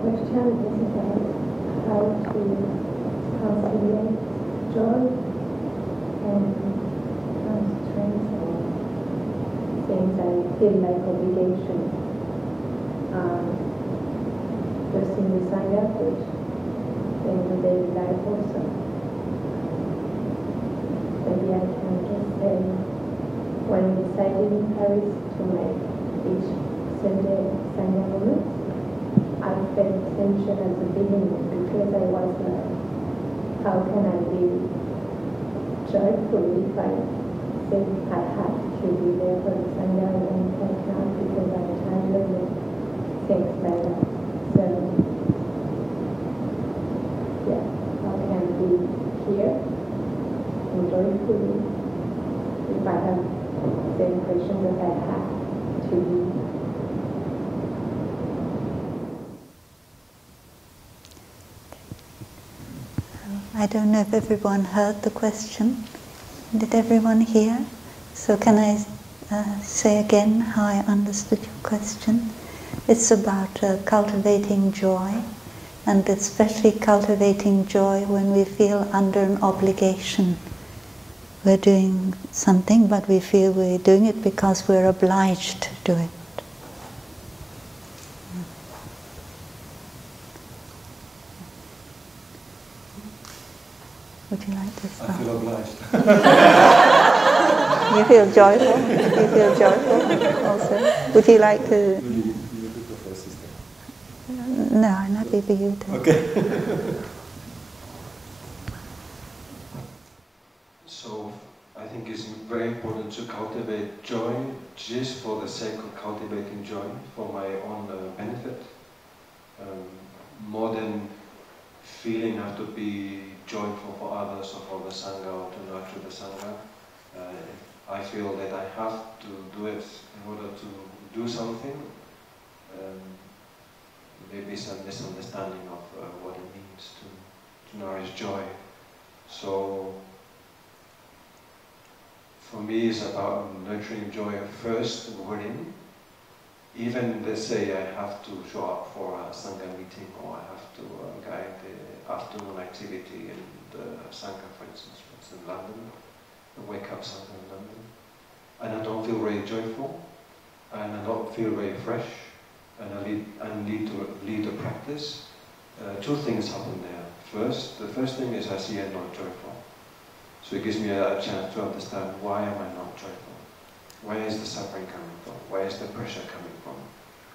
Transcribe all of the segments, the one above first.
question is about how to cultivate joy and strengthen things I feel like obligation. Just in the Sangha, but in the daily life also. Maybe I can just say, when we decided in Paris to make each Sunday Sangha moment, I felt tension at the beginning because I was like, how can I be joyful if I think I have to be there for the Sangha and I can't because I'm tired and things like that. So, yeah, how can I be here and joyfully if I have the impression that I have to be. I don't know if everyone heard the question. Did everyone hear? So can I say again how I understood your question? It's about cultivating joy, and especially cultivating joy when we feel under an obligation. We're doing something, but we feel we're doing it because we're obliged to do it. Would you like to start? I feel obliged. You feel joyful? You feel joyful also? Would you like to? Would you prefer sister? No, I'm happy for you to. Okay. So I think it's very important to cultivate joy just for the sake of cultivating joy, for my own benefit, more than feeling I have to be joyful for others or for the Sangha or to nurture the Sangha. I feel that I have to do it in order to do something. Maybe some misunderstanding of what it means to nourish joy. So for me it's about nurturing joy first within. Even let's say I have to show up for a Sangha meeting or I have to guide the afternoon activity in the Sangha, for instance, it's in London, the wake up Sangha in London, and I don't feel very joyful, and I don't feel very fresh, and I need to lead the practice. Two things happen there. The first thing is I see I'm not joyful. So it gives me a chance to understand why am I not joyful? Where is the suffering coming from? Where is the pressure coming from?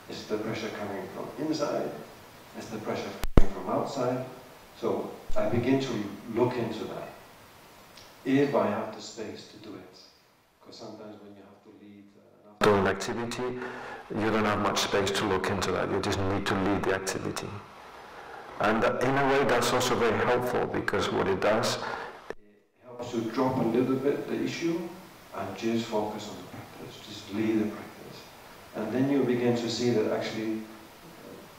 Is the pressure coming from inside? Is the pressure coming from outside? So I begin to look into that. If I have the space to do it. Because sometimes when you have to lead an activity, you don't have much space to look into that. You just need to lead the activity. And in a way that's also very helpful because what it does, it helps you drop a little bit the issue and just focus on the practice, just lead the practice. And then you begin to see that actually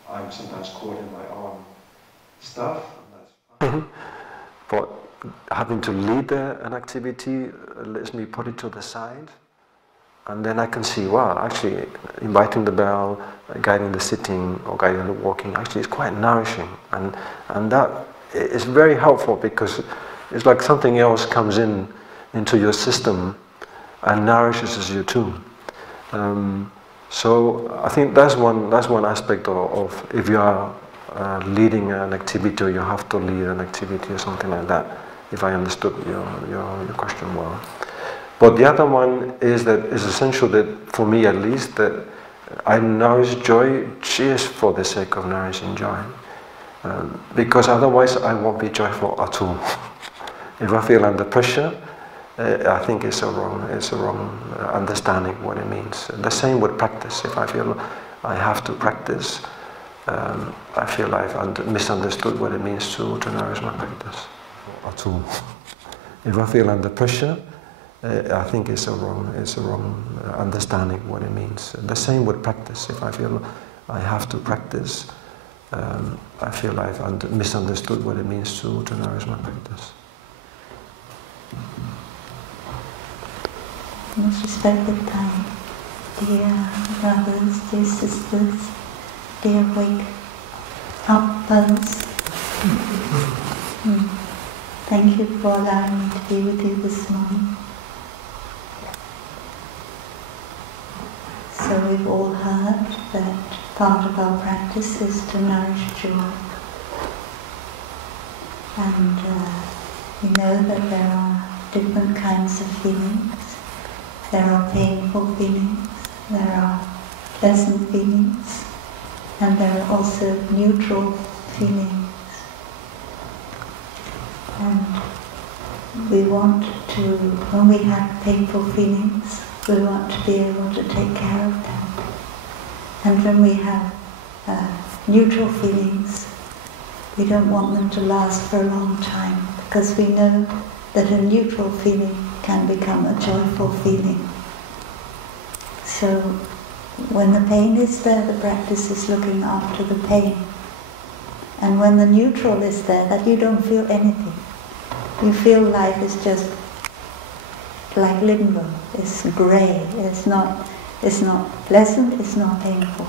I'm sometimes caught in my own stuff, and that's fine. But having to lead an activity lets me put it to the side, and then I can see, wow, actually inviting the bell, guiding the sitting or guiding the walking actually is quite nourishing, and that is very helpful because it's like something else comes into your system and nourishes you too. So I think that's one aspect of if you are leading an activity or you have to lead an activity or something like that, if I understood your question well. But the other one is that it's essential that, for me at least, that I nourish joy just for the sake of nourishing joy. Because otherwise I won't be joyful at all. If I feel under pressure, I think it's a wrong understanding of what it means. The same with practice. If I feel I have to practice, I feel I've misunderstood what it means to nourish my practice at all. If I feel under pressure, I think it's a wrong understanding of what it means. The same with practice. If I feel I have to practice, I feel I've misunderstood what it means to nourish my practice. Most respected time, dear brothers, dear sisters, dear awake Up pose. Thank you for allowing me to be with you this morning. So we've all heard that part of our practice is to nourish joy. And we know that there are different kinds of feelings. There are painful feelings, there are pleasant feelings, and there are also neutral feelings. And we want to, when we have painful feelings, we want to be able to take care of them. And when we have neutral feelings, we don't want them to last for a long time, because we know that a neutral feeling can become a joyful feeling. So when the pain is there, the practice is looking after the pain. And when the neutral is there, that you don't feel anything. You feel life is just like limbo. It's grey. It's not pleasant, it's not painful.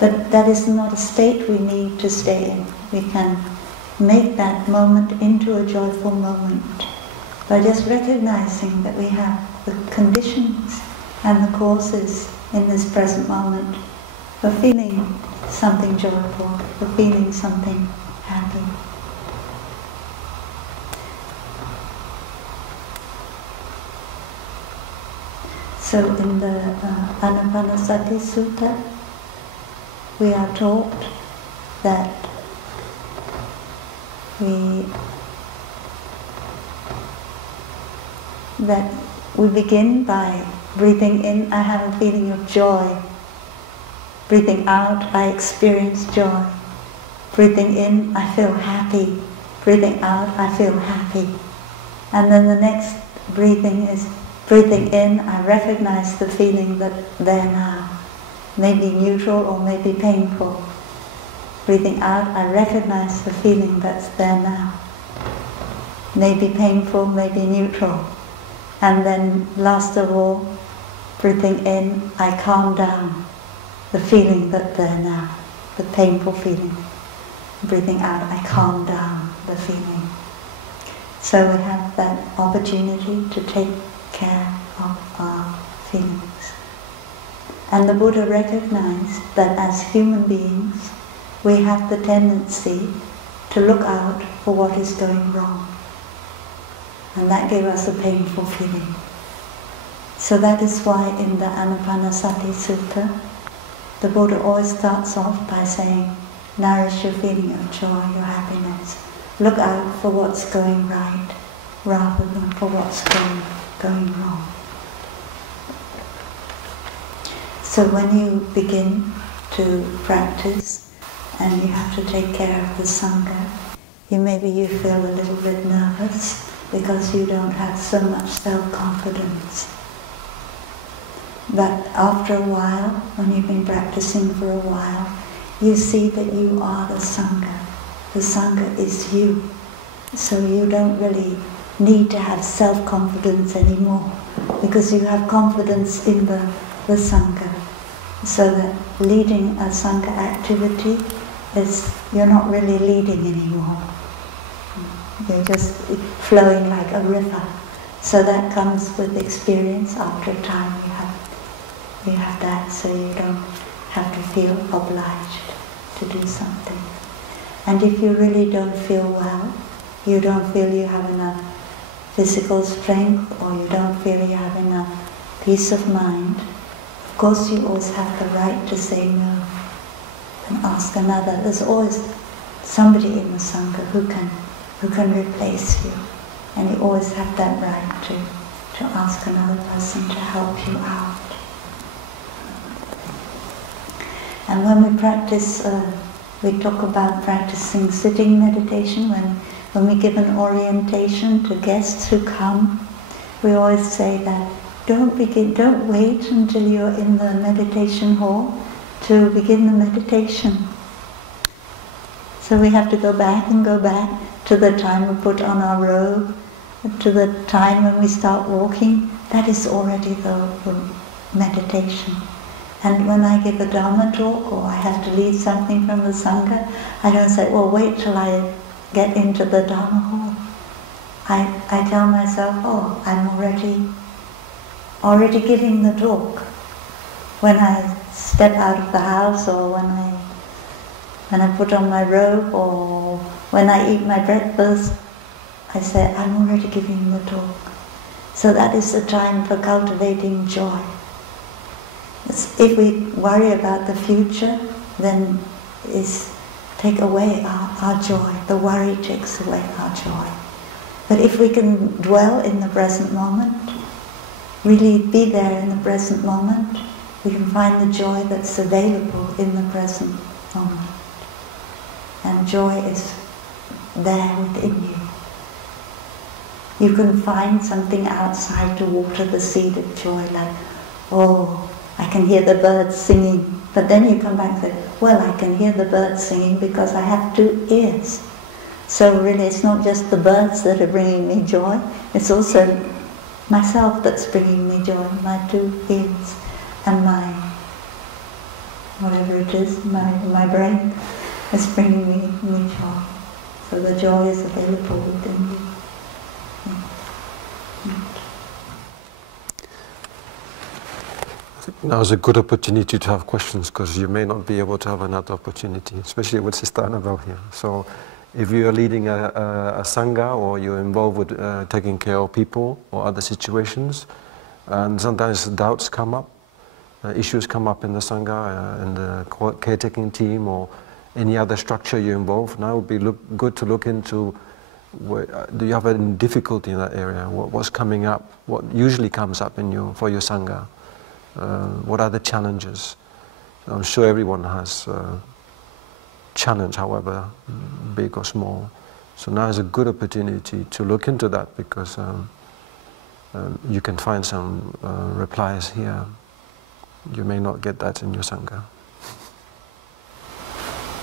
But that is not a state we need to stay in. We can make that moment into a joyful moment by just recognizing that we have the conditions and the causes in this present moment for feeling something joyful, for feeling something happy. So in the Anapanasati Sutta, we are taught that we begin by breathing in, I have a feeling of joy. Breathing out, I experience joy. Breathing in, I feel happy. Breathing out, I feel happy. And then the next breathing is breathing in, I recognize the feeling that there now. Maybe neutral or maybe painful. Breathing out, I recognize the feeling that's there now. Maybe painful, maybe neutral. And then last of all, breathing in, I calm down the feeling that's there now, the painful feeling. Breathing out, I calm down the feeling. So we have that opportunity to take care of our feelings. And the Buddha recognized that as human beings, we have the tendency to look out for what is going wrong. And that gave us a painful feeling. So that is why in the Anapanasati Sutta, the Buddha always starts off by saying, nourish your feeling of joy, your happiness. Look out for what's going right, rather than for what's going wrong. So when you begin to practice and you have to take care of the Sangha, maybe you feel a little bit nervous because you don't have so much self-confidence. But after a while, when you've been practicing for a while, you see that you are the Sangha. The Sangha is you. So you don't really need to have self-confidence anymore, because you have confidence in the Sangha. So that leading a Sangha activity is, you're not really leading anymore. You're just flowing like a river. So that comes with experience. After a time you have that, so you don't have to feel obliged to do something. And if you really don't feel well, you don't feel you have enough physical strength, or you don't feel you have enough peace of mind, of course you always have the right to say no and ask another. There's always somebody in the Sangha who can replace you, and you always have that right to ask another person to help you out. And when we practice, we talk about practicing sitting meditation. When we give an orientation to guests who come, we always say that don't wait until you're in the meditation hall to begin the meditation. So we have to go back to the time we put on our robe, to the time when we start walking. That is already the meditation. And when I give a Dharma talk or I have to lead something from the Sangha, I don't say, well, wait till I get into the Dharma hall. I tell myself, oh, I'm already giving the talk. When I step out of the house, or when I put on my robe, or when I eat my breakfast, I say, I'm already giving the talk. So that is the time for cultivating joy. If we worry about the future, then it's take away our joy. The worry takes away our joy. But if we can dwell in the present moment, really be there in the present moment, we can find the joy that's available in the present moment. And joy is there within you. You can find something outside to water the seed of joy, like, oh, I can hear the birds singing. But then you come back and say, well, I can hear the birds singing because I have 2 ears. So really it's not just the birds that are bringing me joy, it's also myself that's bringing me joy, my 2 ears and my, whatever it is, my brain is bringing me joy. So the joy is available within you. Now is a good opportunity to have questions, because you may not be able to have another opportunity, especially with Sister Annabelle here. So if you are leading a Sangha, or you're involved with taking care of people or other situations, and sometimes doubts come up, issues come up in the Sangha, in the caretaking team, or any other structure you're involved, now it would be good to look into, do you have any difficulty in that area? What's coming up? What usually comes up for your Sangha? What are the challenges? I'm sure everyone has challenge, however big or small. So now is a good opportunity to look into that, because you can find some replies here. You may not get that in your Sangha.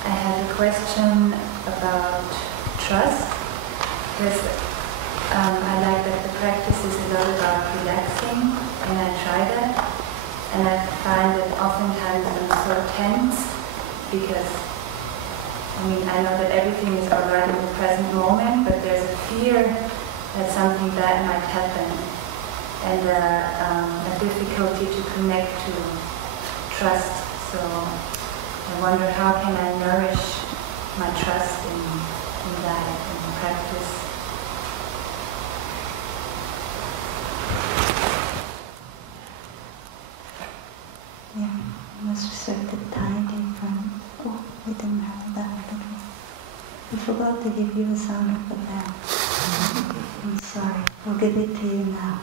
I had a question about trust, because I like that the practice is a lot about relaxing, and I try that. And I find that oftentimes I'm so tense, because I know that everything is alright in the present moment, but there's a fear that something bad might happen, and a difficulty to connect to trust. So I wonder, how can I nourish my trust in that, in practice? Yeah, must serve the tidy from. Oh, we didn't have that. We forgot to give you a sound of the bell. I'm sorry. I'll give it to you now.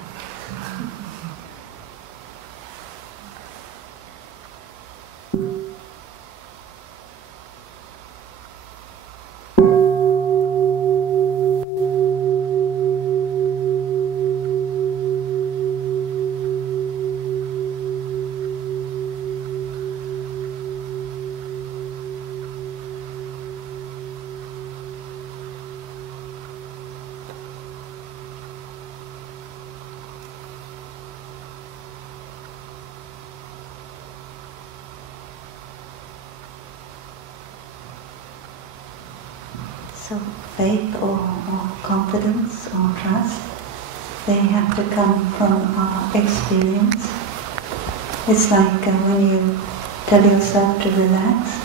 So faith or confidence or trust, they have to come from our experience. It's like when you tell yourself to relax,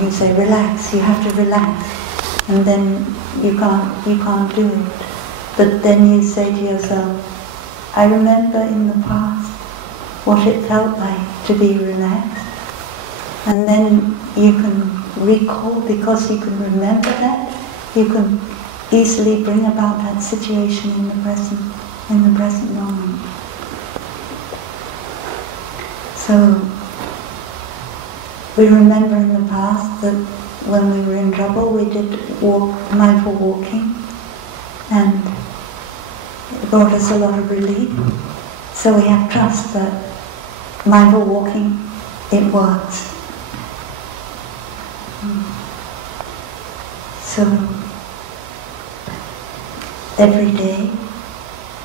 you say relax, you have to relax, and then you can't do it. But then you say to yourself, I remember in the past what it felt like to be relaxed, and then you can recall, because you can remember that, you can easily bring about that situation in the present moment. So we remember in the past that when we were in trouble, we did mindful walking, and it brought us a lot of relief. So we have trust that mindful walking, it works. So every day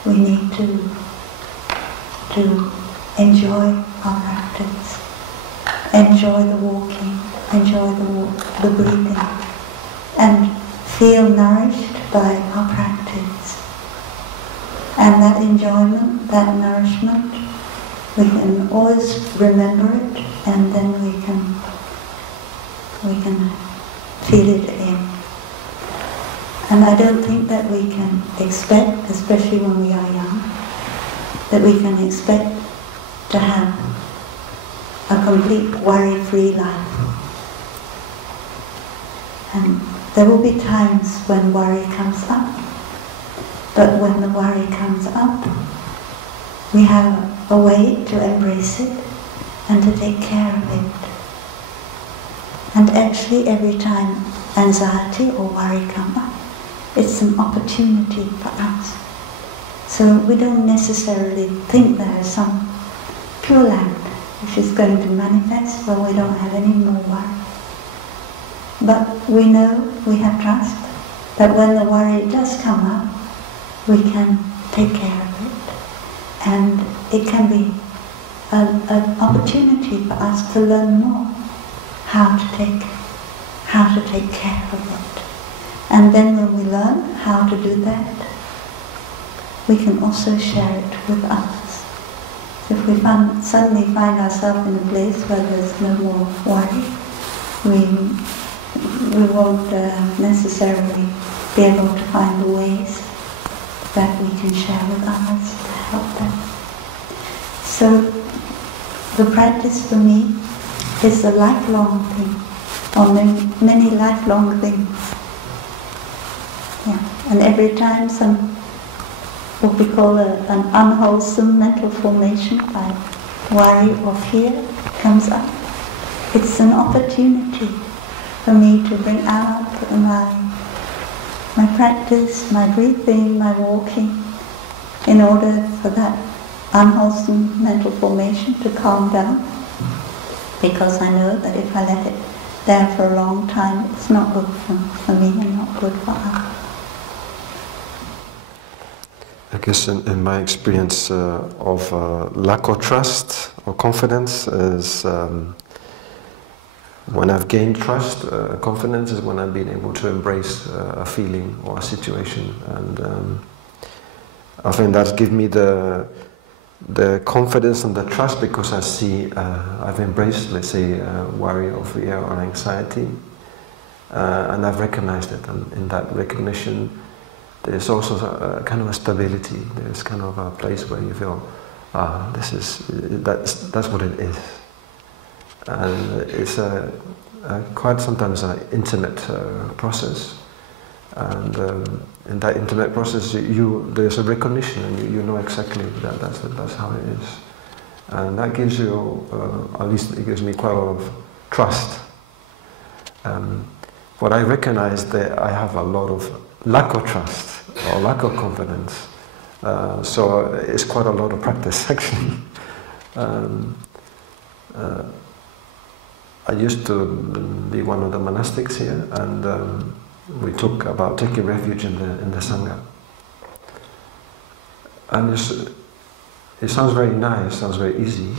we need to enjoy our enjoy the walking, enjoy the breathing, and feel nourished by our practice. And that enjoyment, that nourishment, we can always remember it, and then we can feel it again. And I don't think that we can expect, especially when we are young, that we can expect to have a complete worry-free life. And there will be times when worry comes up, but when the worry comes up, we have a way to embrace it and to take care of it. And actually every time anxiety or worry come up, it's an opportunity for us. So we don't necessarily think there is some pure land which is going to manifest when we don't have any more worry. But we know, we have trust, that when the worry does come up, we can take care of it. And it can be an opportunity for us to learn more how to take care of it. And then when we learn how to do that, we can also share it with others. If we suddenly find ourselves in a place where there's no more worry, we won't necessarily be able to find the ways that we can share with others to help them. So the practice for me is a lifelong thing, or many lifelong things. Yeah. And every time what we call an unwholesome mental formation like worry or fear comes up, it's an opportunity for me to bring out my practice, my breathing, my walking, in order for that unwholesome mental formation to calm down. Because I know that if I let it there for a long time, it's not good for me and not good for others. I guess in my experience of lack of trust or confidence is when I've gained trust, confidence is when I've been able to embrace a feeling or a situation, and I think that gives me the confidence and the trust, because I see I've embraced, let's say, worry or fear or anxiety, and I've recognized it, and in that recognition there's also a kind of a stability. There's kind of a place where you feel, that's what it is. And it's quite sometimes an intimate process. And in that intimate process, there's a recognition, and you know exactly that's how it is. And that gives you, at least it gives me quite a lot of trust. But I recognize that I have a lot of lack of trust or lack of confidence. So it's quite a lot of practice, actually. I used to be one of the monastics here, and we talk about taking refuge in the Sangha. And it sounds very nice, sounds very easy,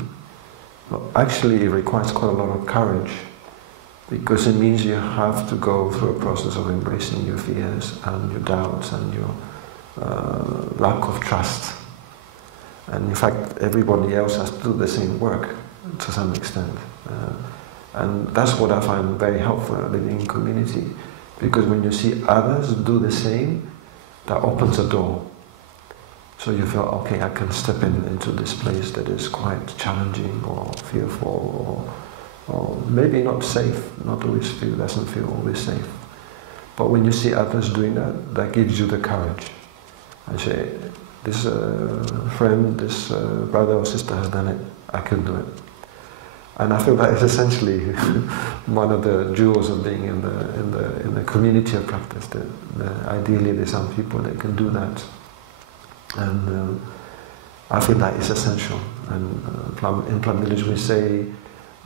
but actually it requires quite a lot of courage, because it means you have to go through a process of embracing your fears and your doubts and your lack of trust. And in fact, everybody else has to do the same work to some extent. And that's what I find very helpful living in community, because when you see others do the same, that opens a door. So you feel, okay, I can step into this place that is quite challenging or fearful or maybe not safe, doesn't feel always safe. But when you see others doing that, that gives you the courage. I say, this friend, this brother or sister has done it, I can do it. And I feel that is essentially one of the jewels of being in the community of practice. Ideally, there's some people that can do that, and I feel that is essential. And in Plum Village, we say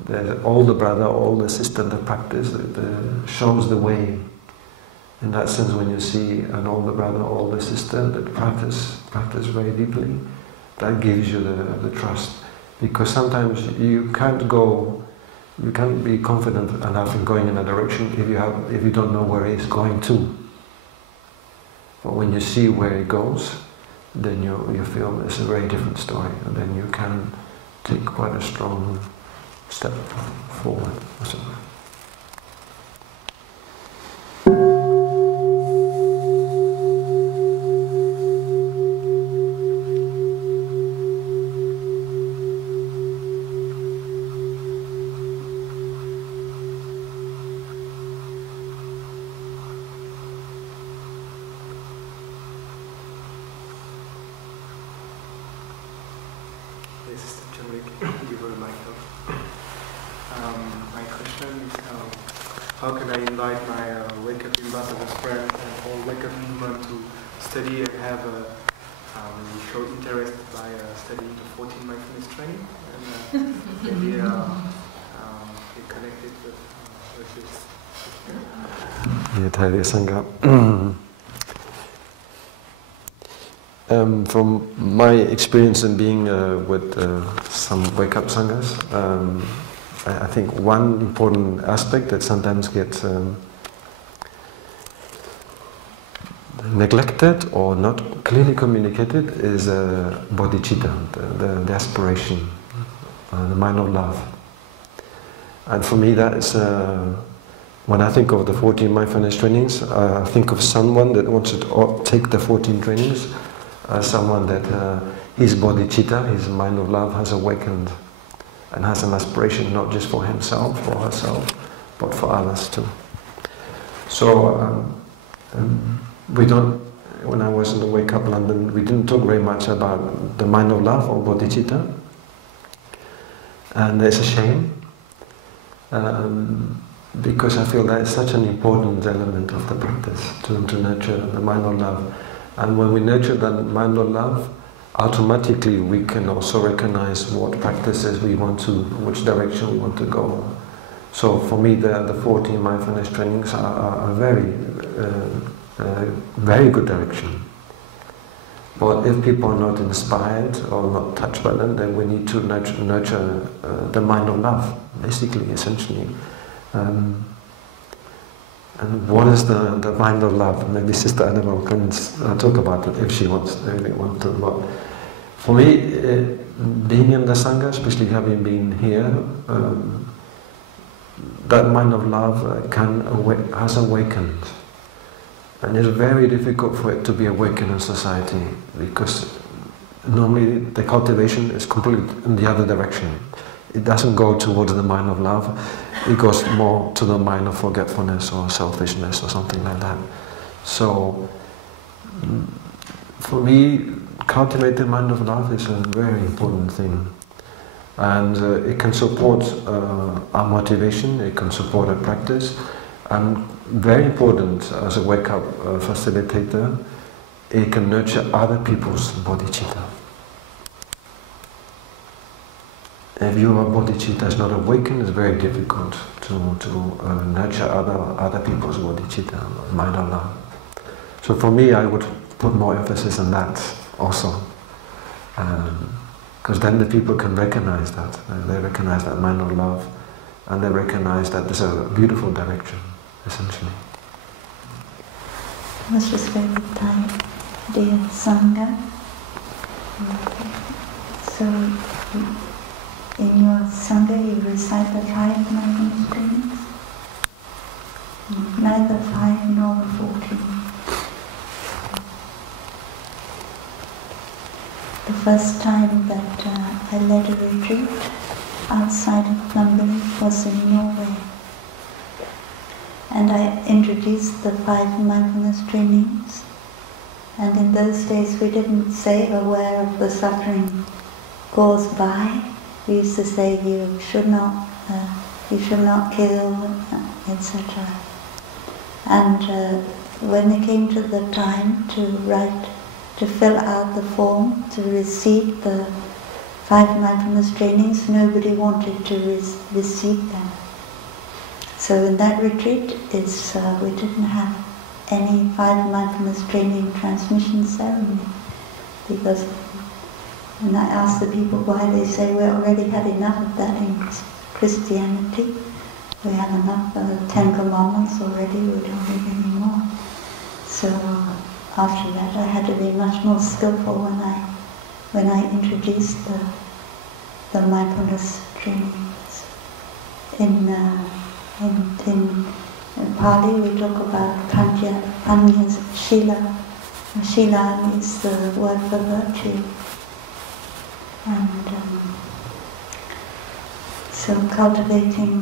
that all the brother, all the sister that practice shows the way. In that sense, when you see an older brother, older sister that practice very deeply, that gives you the trust. Because sometimes you can't go You can't be confident enough in going in a direction if you don't know where it's going to. But when you see where it goes, then you feel it's a very different story, and then you can take quite a strong step forward. My question is how can I invite my wake-up ambassador's friend and all wake-up movement to study and have show interest by studying the 14 mindfulness training and maybe get connected with this. Untitled Sangha. From my experience in being with some wake-up sanghas, I think one important aspect that sometimes gets neglected or not clearly communicated is bodhicitta, the aspiration, the mind of love. And for me that is, when I think of the 14 mindfulness trainings, I think of someone that wants to take the 14 trainings, someone that his bodhicitta, his mind of love, has awakened and has an aspiration not just for himself or herself, but for others too. So when I was in the Wake Up London, we didn't talk very much about the mind of love or bodhicitta, and it's a shame, because I feel that it's such an important element of the practice, to nurture the mind of love. And when we nurture the mind of love, automatically we can also recognize what practices we want to, which direction we want to go. So for me the 14 mindfulness trainings are a very good direction. But if people are not inspired or not touched by them, then we need to nurture the mind of love, basically, essentially. And what is the mind of love? Maybe Sister Annabelle can talk about it if she wants to. But for me, being in the Sangha, especially having been here, that mind of love has awakened. And it's very difficult for it to be awakened in society, because normally the cultivation is completely in the other direction. It doesn't go towards the mind of love, it goes more to the mind of forgetfulness or selfishness or something like that. So, for me, cultivating the mind of love is a very important thing. And it can support our motivation, it can support our practice, and very important as a wake-up facilitator, it can nurture other people's bodhicitta. If your bodhicitta is not awakened, it's very difficult to nurture other people's bodhicitta, mind of love. So for me, I would put more emphasis on that also, because then the people can recognize that. They recognize that mind of love, and they recognize that there's a beautiful direction, essentially. I was just very tired, dear Sangha. So, in your Sangha you recite the 5 mindfulness trainings? Neither 5 nor 14. The first time that I led a retreat outside of Plum was in Norway. And I introduced the 5 mindfulness trainings. And in those days we didn't say aware of the suffering caused by. We used to say you should not kill, etc. And when it came to the time to fill out the form to receive the 5 mindfulness trainings, nobody wanted to receive them. So in that retreat, we didn't have any 5 mindfulness training transmission ceremony, because when I asked the people why, they say we already had enough of that in Christianity. We have enough 10 commandments already, we don't need any more. So after that I had to be much more skillful when I introduced the mindfulness trainings. In Pali we talk about Panya's Shila. Shila is the word for virtue. And so cultivating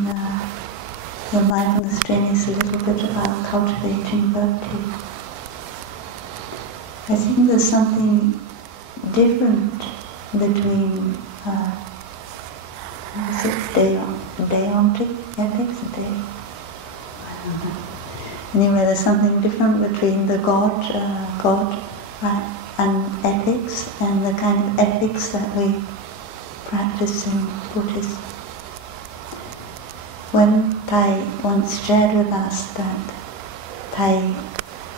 the mindfulness training is a little bit about cultivating virtue. I think there's something different between deontic ethics? I don't know. Anyway, there's something different between the God and ethics and the kind of ethics that we practice in Buddhism. When Thai once shared with us that Thai,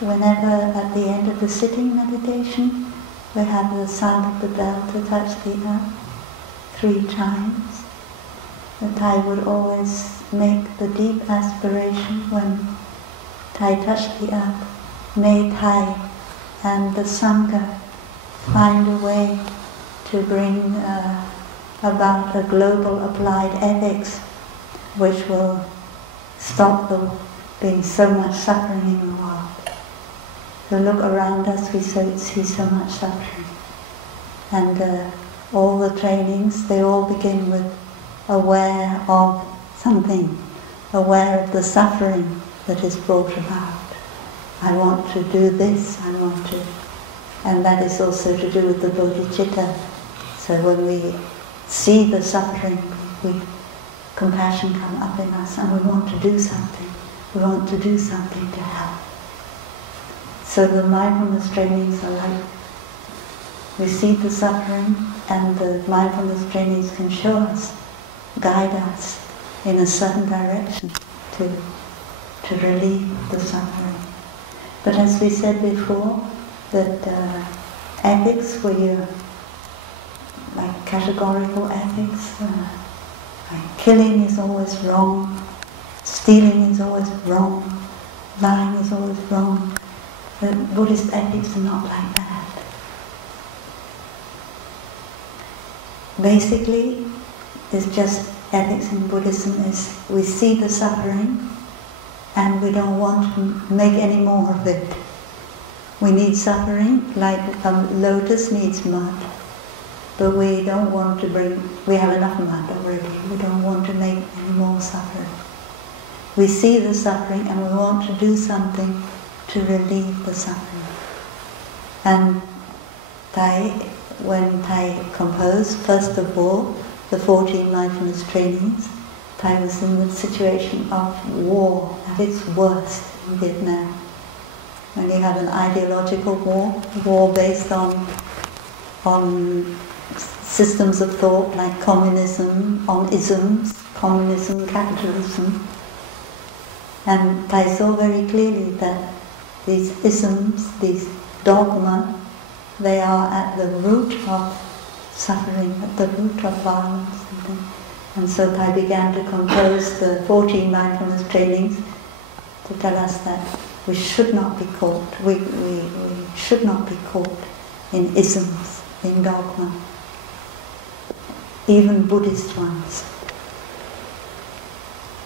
whenever at the end of the sitting meditation, we have the sound of the bell to touch the earth 3 times, the Thai would always make the deep aspiration when Thai touched the earth, may Thai and the Sangha find a way to bring about a global applied ethics which will stop there being so much suffering in the world. We look around us, we see so much suffering. And all the trainings, they all begin with aware of something, aware of the suffering that is brought about. I want to do this, I want to... And that is also to do with the bodhicitta. So when we see the suffering, compassion come up in us and we want to do something. We want to do something to help. So the mindfulness trainings are like, we see the suffering and the mindfulness trainings can show us, guide us in a certain direction to relieve the suffering. But as we said before, that ethics were like categorical ethics, like killing is always wrong, stealing is always wrong, lying is always wrong. The Buddhist ethics are not like that. Basically, it's just ethics in Buddhism is we see the suffering and we don't want to make any more of it. We need suffering like a lotus needs mud, but we don't want to we have enough mud already. We don't want to make any more suffering. We see the suffering and we want to do something to relieve the suffering. And when Thai composed, first of all, the 14 mindfulness trainings, Thai was in the situation of war at its worst in Vietnam. When you have an ideological war based on systems of thought like communism, on isms, communism, capitalism. And Thai saw very clearly that these isms, these dogma, they are at the root of suffering, at the root of violence. And so Thai began to compose the 14 mindfulness trainings to tell us that we should not be caught, we should not be caught in isms, in dogma, even Buddhist ones.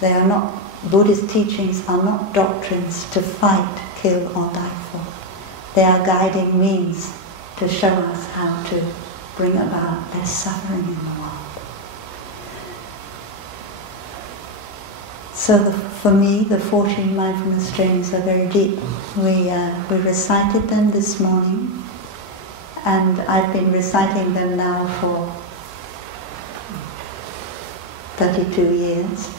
They are not, Buddhist teachings are not doctrines to fight, kill or die for. They are guiding means to show us how to bring about less suffering in the world. So for me, the 14 mindfulness trainings are very deep. We recited them this morning, and I've been reciting them now for 32 years.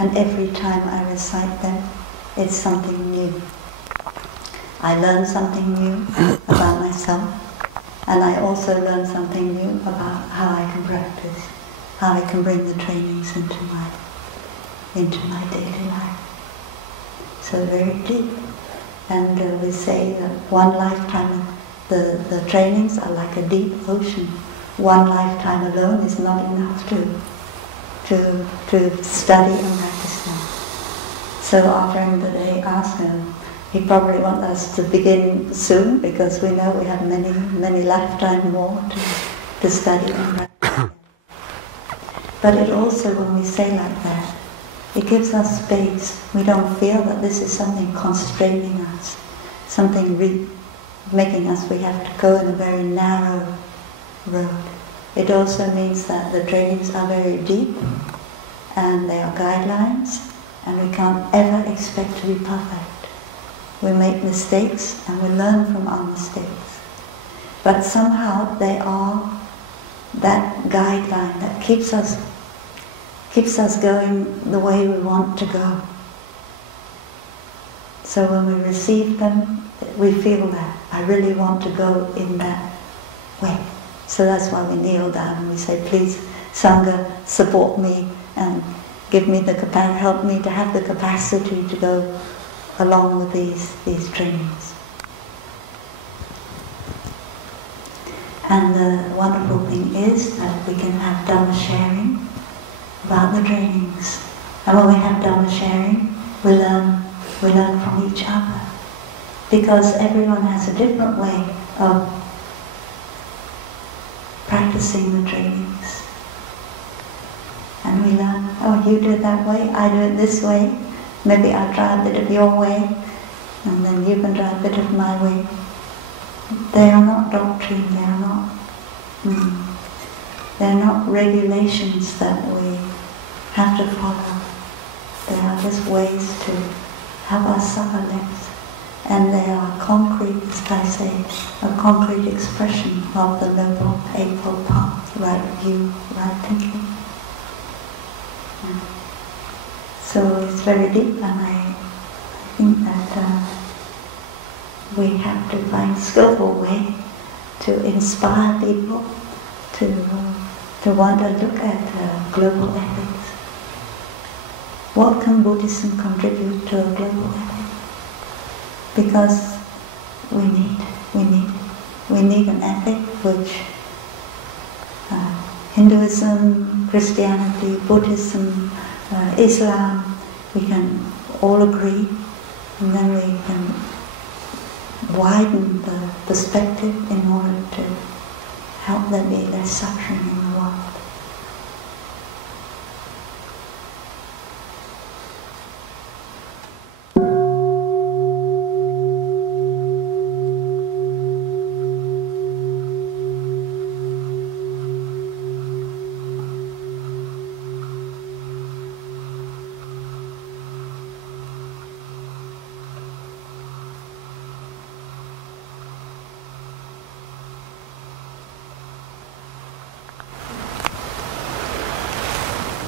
And every time I recite them, it's something new. I learn something new about myself, and I also learn something new about how I can practice, how I can bring the trainings into my daily life. So very deep. And we say that one lifetime, the trainings are like a deep ocean. One lifetime alone is not enough to to study and practice them. So our friend today asked him, he probably wants us to begin soon because we know we have many lifetimes more to study and practice. But it also, when we say like that, it gives us space. We don't feel that this is something constraining us, something making us, we have to go in a very narrow road. It also means that the trainings are very deep and they are guidelines, and we can't ever expect to be perfect. We make mistakes and we learn from our mistakes. But somehow they are that guideline that keeps us going the way we want to go. So when we receive them, we feel that I really want to go in that way. So that's why we kneel down and we say, please, Sangha, support me and give me the capacity, help me to have the capacity to go along with these trainings. And the wonderful thing is that we can have Dhamma sharing about the trainings. And when we have Dhamma sharing, we learn from each other. Because everyone has a different way of practicing the trainings. And we learn, oh, you do it that way, I do it this way. Maybe I'll try a bit of your way, and then you can try a bit of my way. They are not doctrine, they are not regulations that we have to follow. They are just ways to have our suffer less. And they are concrete, as I say, a concrete expression of the Noble Eightfold Path, right view, right thinking. So it's very deep, and I think that we have to find a skillful way to inspire people to want to look at global ethics. What can Buddhism contribute to a global ethic? Because we need an ethic which Hinduism, Christianity, Buddhism, Islam, we can all agree, and then we can widen the perspective in order to help there be less suffering in the world.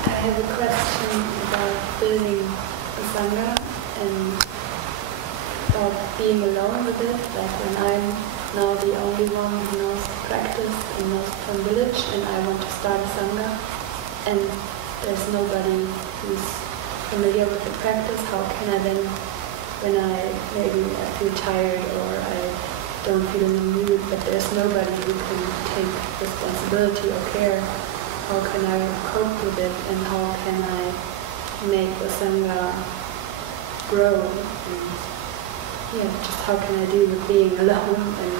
I have a question about building a Sangha and about being alone with it, like when I'm now the only one who knows practice and knows from village and I want to start a Sangha and there's nobody who's familiar with the practice, how can I then, when I feel tired or I don't feel in the mood, but there's nobody who can take responsibility or care, how can I cope with it and how can I make the Sangha grow? And just how can I deal with being alone and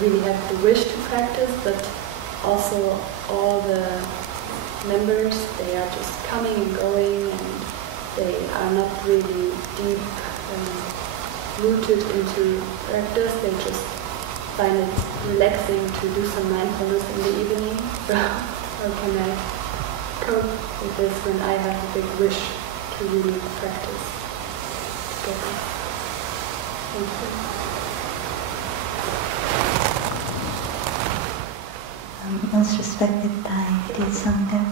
really have the wish to practice, but also all the members, they are just coming and going and they are not really deep rooted into practice, they just find it relaxing to do some mindfulness in the evening. How can I cope with this when I have a big wish to really practice together? Thank you. Most respected Dai Sangha,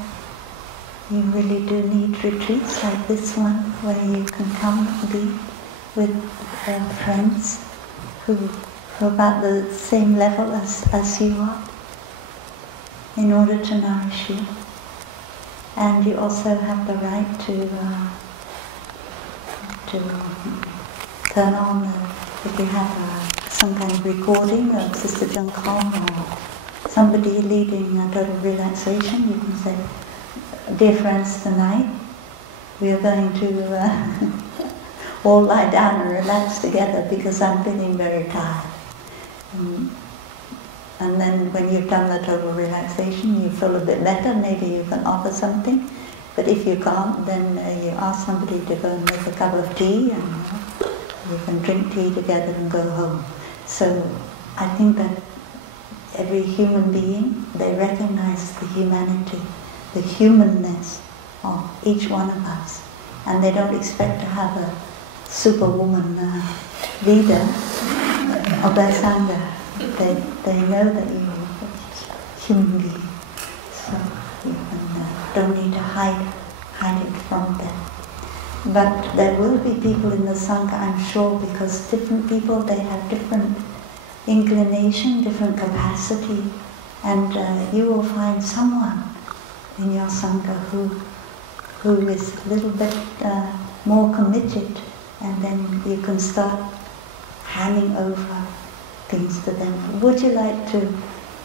you really do need retreats like this one where you can come and be with friends who are about the same level as you are, in order to nourish you. And you also have the right to turn on, if you have some kind of recording of Sister Chân or somebody leading a total relaxation, you can say, dear friends, tonight we are going to all lie down and relax together because I'm feeling very tired. And then when you've done the total relaxation, you feel a bit better, maybe you can offer something. But if you can't, then you ask somebody to go and make a cup of tea, and you can drink tea together and go home. So I think that every human being, they recognize the humanity, the humanness of each one of us. And they don't expect to have a superwoman leader of their Sangha. They know that you're a human being. So you don't need to hide it from them. But there will be people in the Sangha, I'm sure, because different people, they have different inclination, different capacity, and you will find someone in your Sangha who is a little bit more committed, and then you can start handing over things to them. Would you like to?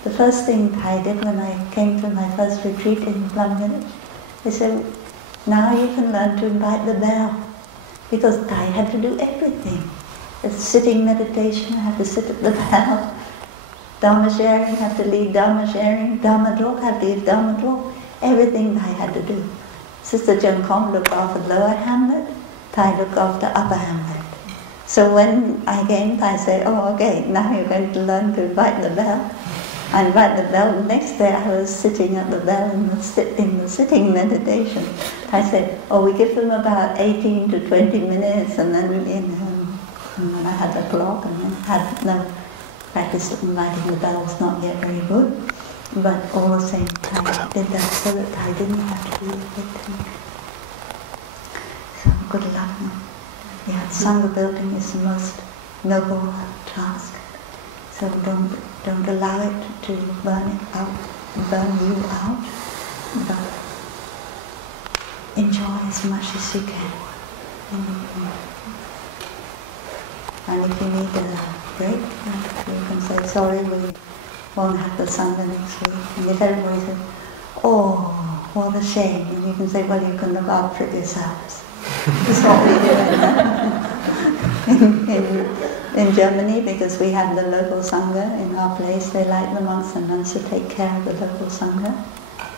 The first thing I did when I came to my first retreat in Plum Village, I said, now you can learn to invite the bell, because I had to do everything. It's sitting meditation, I have to sit at the bell. Dharma sharing, I have to lead Dharma sharing. Dharma talk, I have to lead Dharma talk. Everything I had to do. Sister Chân looked after Lower Hamlet, Thai looked after Upper Hamlet. So when I came, I said, oh, okay, now you're going to learn to invite the bell. I invite the bell. The next day I was sitting at the bell in the sitting meditation. I said, oh, we give them about 18 to 20 minutes, and then, and then I had the clock, and then had no practice of inviting the bell was not yet very good. But all the same time, I did that so that I didn't have to do it. So good luck. Yeah, Sangha building is the most noble task. So don't allow it to burn you out, but enjoy as much as you can. And if you need a break, you can say, sorry, we won't have the Sangha next week. And if everybody says, oh, what a shame, and you can say, well, you can look after it yourselves. That's what we do in Germany, because we have the local Sangha in our place. They like the monks and nuns to take care of the local Sangha.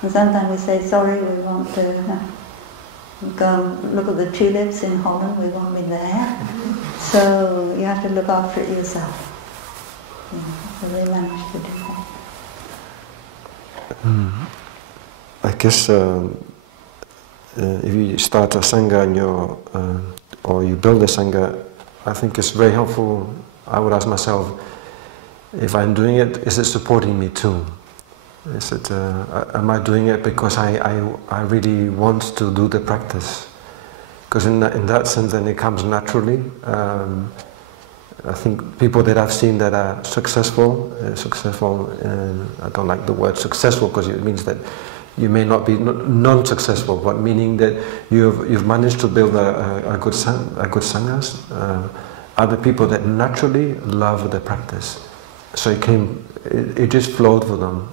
And sometimes we say, sorry, we want to go and look at the tulips in Holland, we won't be there. So you have to look after it yourself. So they managed to do that. I guess if you start a Sangha and or you build a Sangha, I think it's very helpful. I would ask myself, if I'm doing it, is it supporting me too? Is it, am I doing it because I really want to do the practice? Because in that sense, then it comes naturally. I think people that I've seen that are successful, I don't like the word successful because it means that you may not be non-successful, but meaning that you've managed to build a good sanghas, other people that naturally love the practice. So it just flowed for them,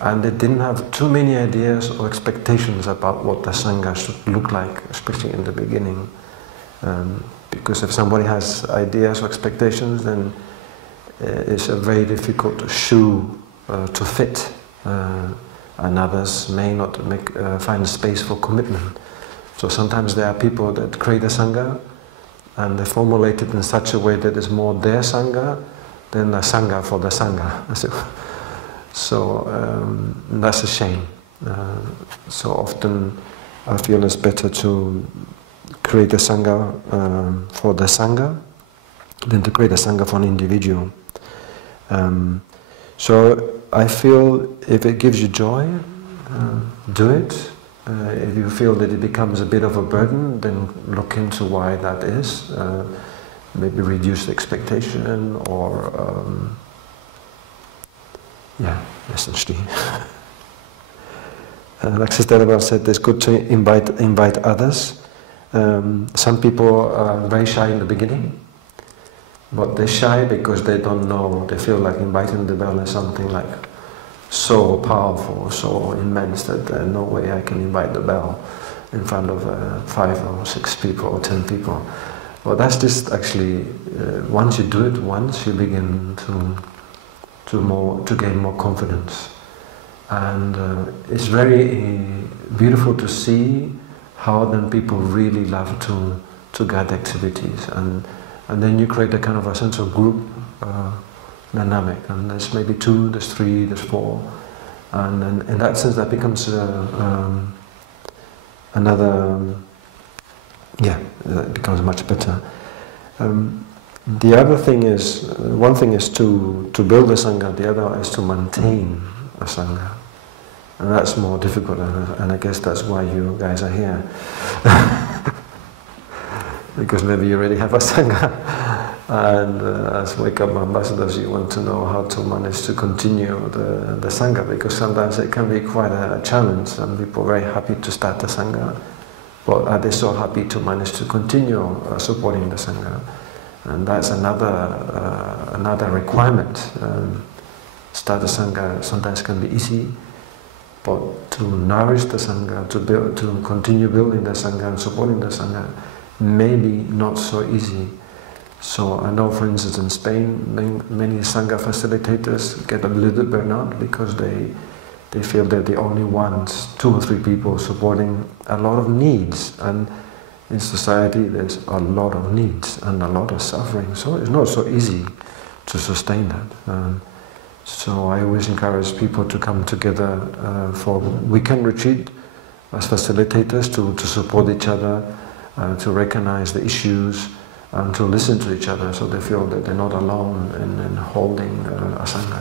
and they didn't have too many ideas or expectations about what the sangha should look like, especially in the beginning. Because if somebody has ideas or expectations, then it's a very difficult shoe to fit. And others may not find space for commitment. So sometimes there are people that create a Sangha and they formulate it in such a way that it's more their Sangha than a Sangha for the Sangha. So that's a shame. So often I feel it's better to create a Sangha for the Sangha than to create a Sangha for an individual. So I feel if it gives you joy, do it. If you feel that it becomes a bit of a burden, then look into why that is. Maybe reduce the expectation, or essentially. Like Sister Annabelle said, it's good to invite others. Some people are very shy in the beginning. But they're shy because they don't know, they feel like inviting the bell is something like so powerful, so immense that there's no way I can invite the bell in front of 5 or 6 people or 10 people. Well, that's just actually, once you do it once, you begin to gain more confidence. And it's very beautiful to see how then people really love to guide activities. And then you create a kind of a sense of group dynamic. And there's maybe 2, there's 3, there's 4. And then in that sense that becomes it becomes much better. The other thing is, one thing is to build a Sangha, the other is to maintain a Sangha. And that's more difficult, and I guess that's why you guys are here. Because maybe you already have a Sangha, and as Wake Up ambassadors you want to know how to manage to continue the Sangha, because sometimes it can be quite a challenge. Some people are very happy to start the Sangha, but are they so happy to manage to continue supporting the Sangha? And that's another requirement. Start a Sangha sometimes can be easy, but to nourish the Sangha, to continue building the Sangha and supporting the Sangha, maybe not so easy. So I know, for instance, in Spain, many Sangha facilitators get a little burnout because they feel they're the only ones, 2 or 3 people supporting a lot of needs. And in society there's a lot of needs and a lot of suffering, so it's not so easy to sustain that. So I always encourage people to come together for weekend retreat as facilitators to support each other, to recognize the issues and to listen to each other so they feel that they're not alone in holding a Sangha.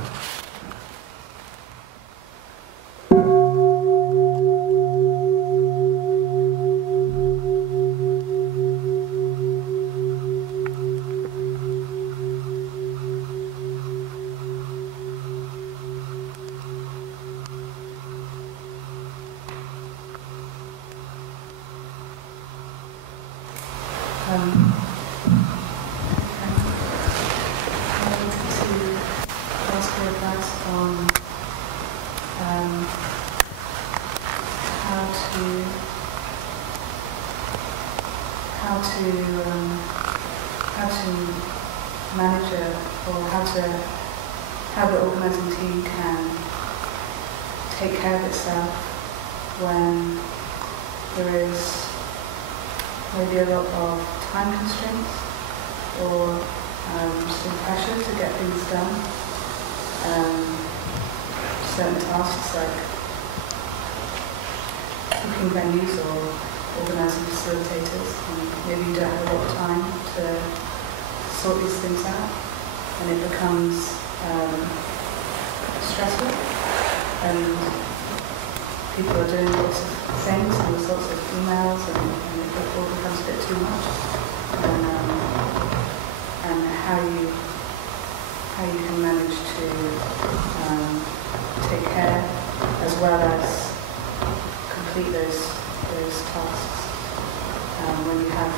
How the organising team can take care of itself when there is maybe a lot of time constraints or some pressure to get things done. Certain tasks like booking venues or organising facilitators, and maybe you don't have a lot of time to sort these things out, and it becomes stressful, and people are doing lots of things and there's lots of emails, and it all becomes a bit too much. And how you can manage to take care as well as complete those tasks when you have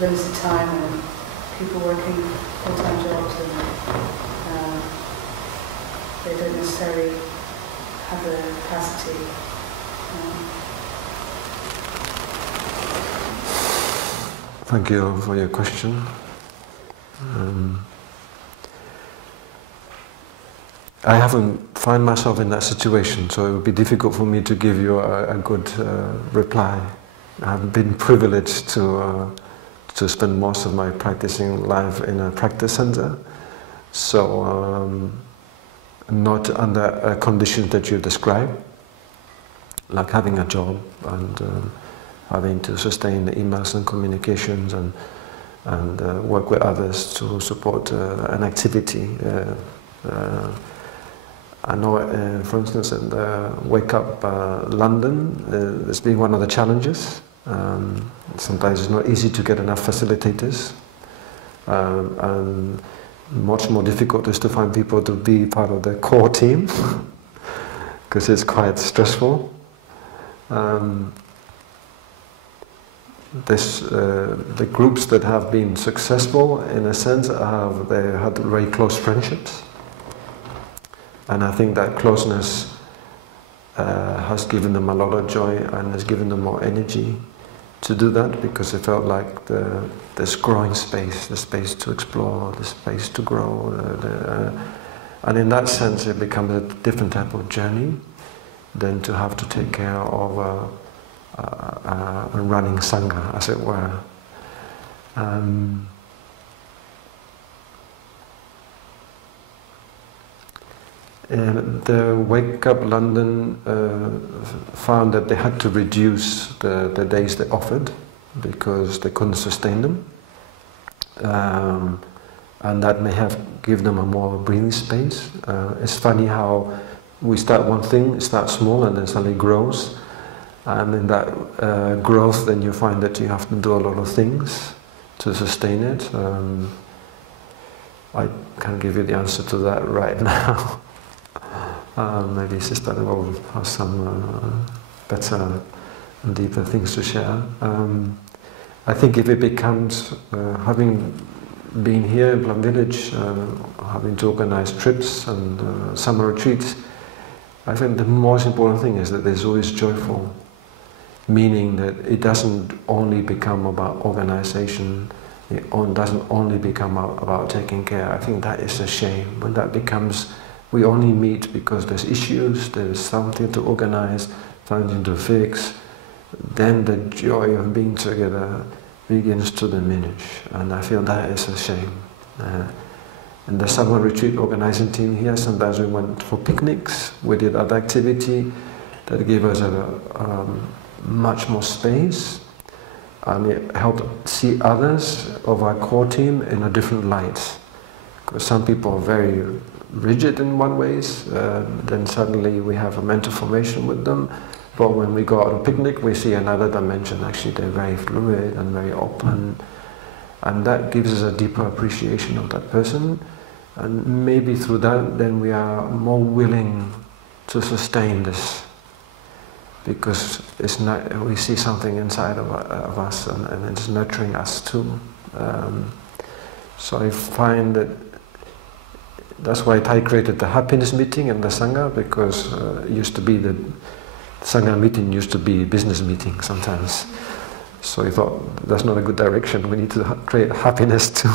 limited time and people working full-time jobs and they don't necessarily have the capacity. Thank you for your question. I haven't found myself in that situation, so it would be difficult for me to give you a good reply. I've been privileged to spend most of my practicing life in a practice center, so not under conditions that you describe, like having a job and having to sustain the emails and communications and work with others to support an activity. I know, for instance, in the Wake Up London, it's been one of the challenges. Sometimes it's not easy to get enough facilitators, and much more difficult is to find people to be part of the core team, because it's quite stressful. The groups that have been successful, in a sense, they had very close friendships. And I think that closeness has given them a lot of joy and has given them more energy to do that, because it felt like this growing space, the space to explore, the space to grow. And in that sense it becomes a different type of journey than to have to take care of a running Sangha, as it were. The Wake Up London found that they had to reduce the days they offered because they couldn't sustain them, and that may have given them a more breathing space. It's funny how we start one thing, it starts small and then suddenly grows, and in that growth then you find that you have to do a lot of things to sustain it. I can't give you the answer to that right now. Maybe Sister will have some better and deeper things to share. I think if it becomes, having been here in Plum Village, having to organize trips and summer retreats, I think the most important thing is that it's always joyful, meaning that it doesn't only become about organization, it doesn't only become about taking care. I think that is a shame when that becomes, we only meet because there's issues, there's something to organize, something to fix, then the joy of being together begins to diminish, and I feel that is a shame. In the summer retreat organizing team here, sometimes we went for picnics, we did other activity that gave us a much more space, and it helped see others of our core team in a different light. Because some people are very rigid in one ways, then suddenly we have a mental formation with them. But when we go out on a picnic, we see another dimension. Actually, they're very fluid and very open, and that gives us a deeper appreciation of that person. And maybe through that, then we are more willing to sustain this, because it's not, we see something inside of us, and it's nurturing us too. So I find that that's why I created the happiness meeting and the Sangha, because it used to be the Sangha meeting used to be business meeting sometimes. So I thought that's not a good direction. We need to create happiness too.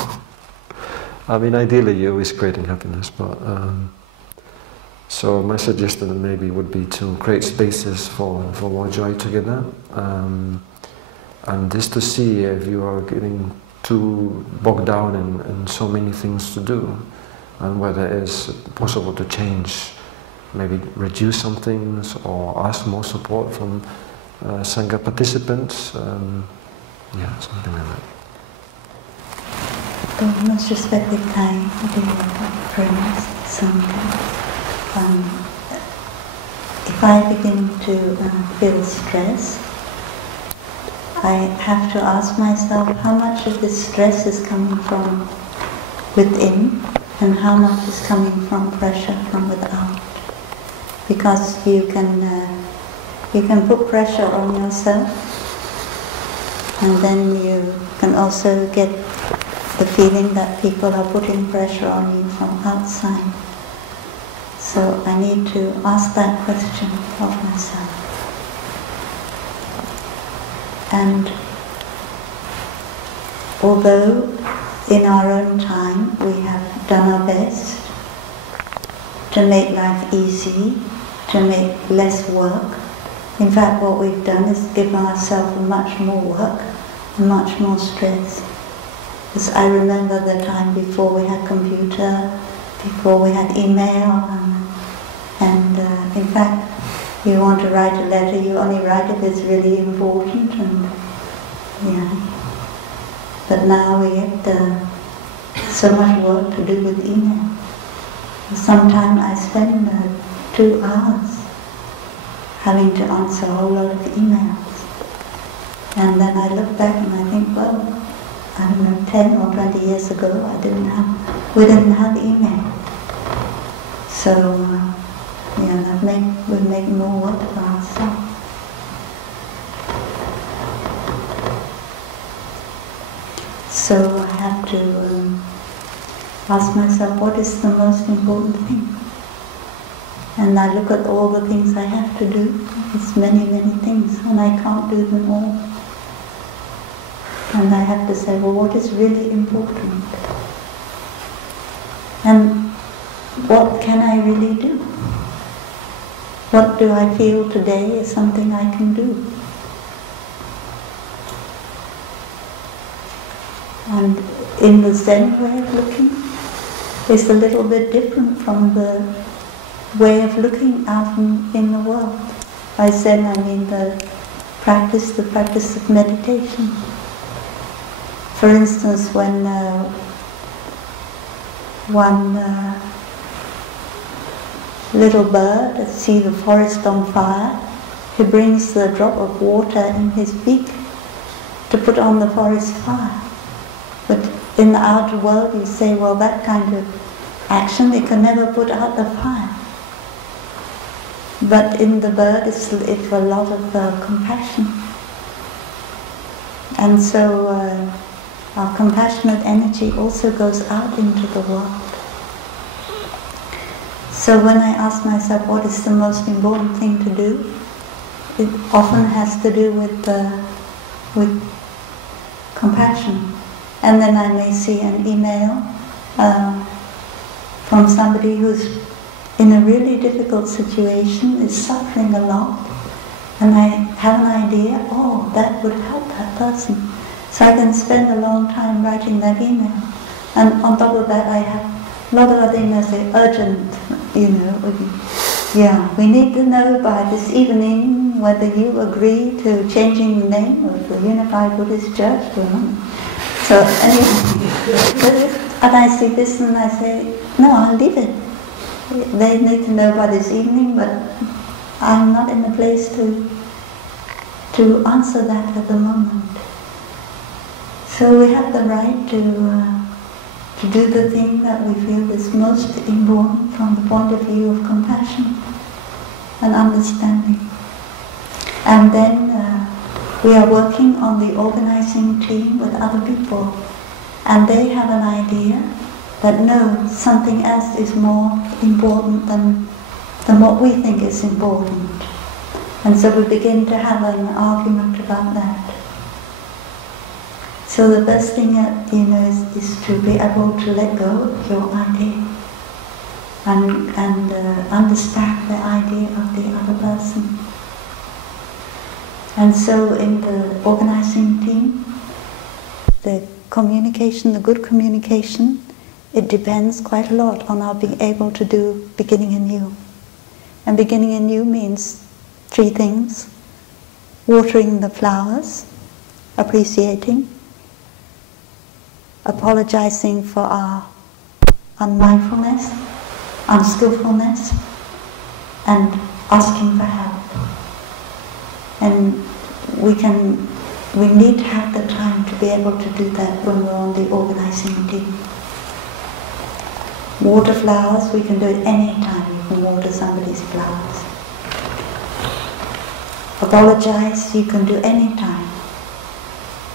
I mean, ideally you're always creating happiness, but so my suggestion maybe would be to create spaces for more joy together, and just to see if you are getting too bogged down in so many things to do, and whether it's possible to change, maybe reduce some things or ask more support from Sangha participants, yeah, something like that. Most respected Thai dear friends, Sangha, if I begin to feel stress, I have to ask myself how much of this stress is coming from within and how much is coming from pressure from without. Because you can put pressure on yourself, and then you can also get the feeling that people are putting pressure on you from outside. So I need to ask that question of myself. And although in our own time we have done our best to make life easy, to make less work, in fact what we've done is give ourselves much more work and much more stress. Because I remember the time before we had computer, before we had email, and in fact you want to write a letter, you only write if it's really important, and yeah. But now we have so much work to do with email. Sometimes I spend 2 hours having to answer a whole lot of emails. And then I look back and I think, well, I don't know, 10 or 20 years ago we didn't have email. So, yeah, we make more work for ourselves. So I have to ask myself, what is the most important thing? And I look at all the things I have to do. It's many, many things, and I can't do them all. And I have to say, well, what is really important? And what can I really do? What do I feel today is something I can do? And in the Zen way of looking, it's a little bit different from the way of looking out in the world. By Zen I mean the practice of meditation. For instance, when one little bird sees the forest on fire, he brings the drop of water in his beak to put on the forest fire. But in the outer world you say, well, that kind of action, it can never put out the fire. But in the bird it's a lot of compassion. And so our compassionate energy also goes out into the world. So when I ask myself what is the most important thing to do, it often has to do with compassion. And then I may see an email from somebody who's in a really difficult situation, is suffering a lot, and I have an idea, oh, that would help that person. So I can spend a long time writing that email. And on top of that I have a lot of other emails say, urgent, we need to know by this evening whether you agree to changing the name of the Unified Buddhist Church or not. So anyway, and I see this and I say, no, I'll leave it. They need to know by this evening, but I'm not in a place to answer that at the moment. So we have the right to do the thing that we feel is most important from the point of view of compassion and understanding. And then we are working on the organizing team with other people, and they have an idea that no, something else is more important than what we think is important. And so we begin to have an argument about that. So the best thing is to be able to let go of your idea and understand the idea of the other person. And so in the organizing team, the communication, the good communication, it depends quite a lot on our being able to do beginning anew. And beginning anew means 3 things: watering the flowers, appreciating, apologizing for our unmindfulness, unskillfulness, and asking for help. And we need to have the time to be able to do that when we're on the organizing team. Water flowers, we can do it any time you can water somebody's flowers. Apologize, you can do any time.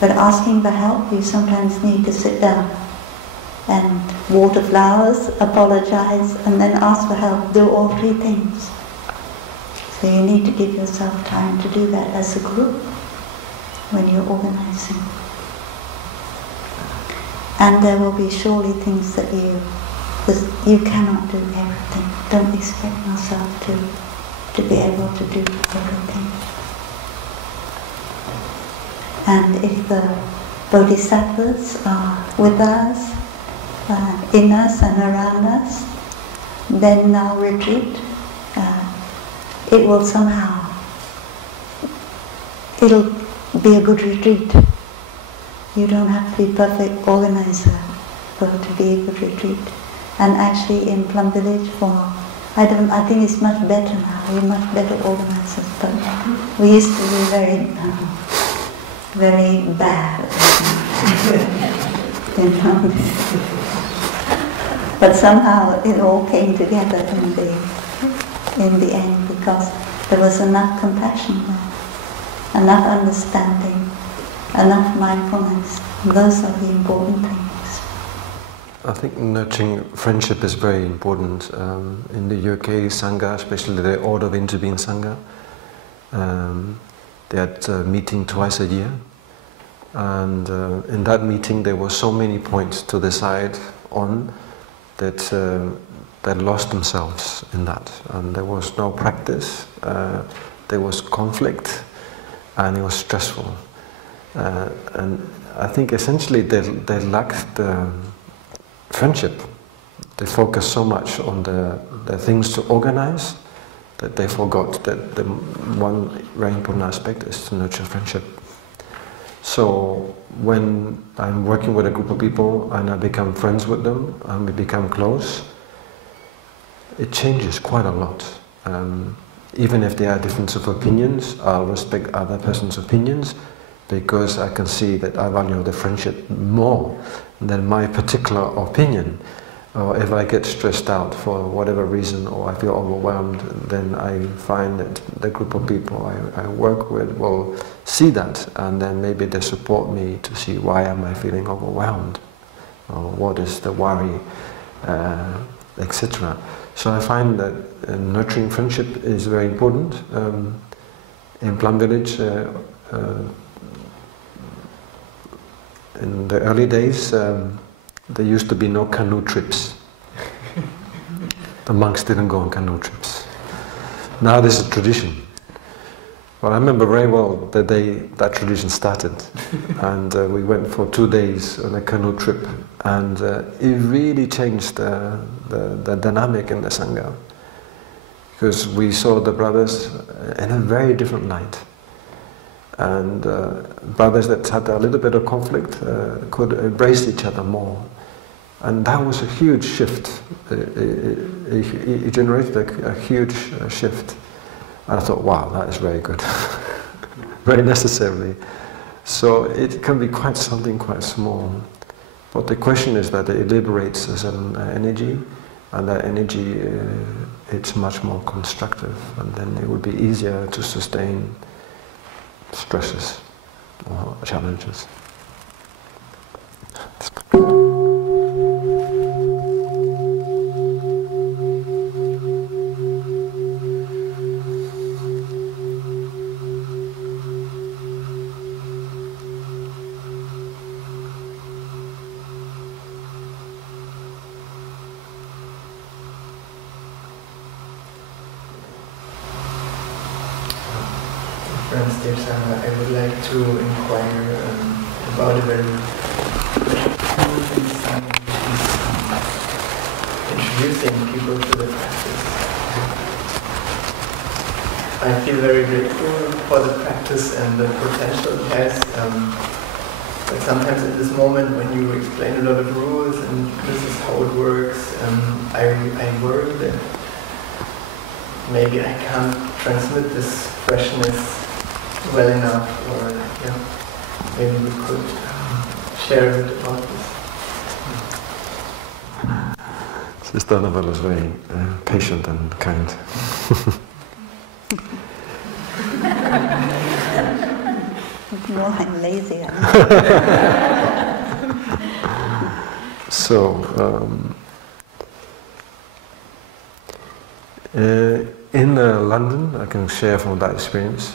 But asking for help, you sometimes need to sit down and water flowers, apologize, and then ask for help. Do all 3 things. So you need to give yourself time to do that as a group when you're organizing. And there will be surely things that you cannot do everything. Don't expect yourself to be able to do everything. And if the bodhisattvas are with us, in us and around us, then our retreat, it will somehow, it'll be a good retreat. You don't have to be perfect organizer for it to be a good retreat. And actually in Plum Village, I think it's much better now. We're much better organizers, but we used to be very bad. But somehow it all came together in the end, because there was enough compassion there, enough understanding, enough mindfulness. Those are the important things. I think nurturing friendship is very important. In the UK Sangha, especially the Order of Interbeing Sangha, they had a meeting twice a year, and in that meeting there were so many points to decide on that they lost themselves in that, and there was no practice, there was conflict, and it was stressful. And I think essentially they lacked friendship. They focused so much on the things to organize that they forgot that the one very important aspect is to nurture friendship. So when I'm working with a group of people and I become friends with them and we become close, it changes quite a lot. Even if there are differences of opinions, I'll respect other person's opinions, because I can see that I value the friendship more than my particular opinion. Or if I get stressed out for whatever reason, or I feel overwhelmed, then I find that the group of people I work with will see that, and then maybe they support me to see why am I feeling overwhelmed, or what is the worry, etc. So I find that nurturing friendship is very important. In Plum Village, in the early days, there used to be no canoe trips. The monks didn't go on canoe trips. Now this is a tradition. Well, I remember very well the day that tradition started, and we went for 2 days on a canoe trip, and it really changed the dynamic in the Sangha, because we saw the brothers in a very different light. And brothers that had a little bit of conflict could embrace each other more. And that was a huge shift. It generated a huge shift. And I thought, wow, that is very good. Very necessary. So it can be something quite small. But the question is that it liberates a certain energy, and that energy, it's much more constructive. And then it would be easier to sustain stresses or challenges. Friends, dear Sangha, I would like to inquire about a very introducing people to the practice. I feel very grateful for the practice and the potential it has. But sometimes at this moment when you explain a lot of rules and this is how it works, I worry that maybe I can't transmit this freshness well enough, or maybe we could share a bit about this. Sister Annabelle is very patient and kind. No, I'm lazy. So, in London, I can share from that experience,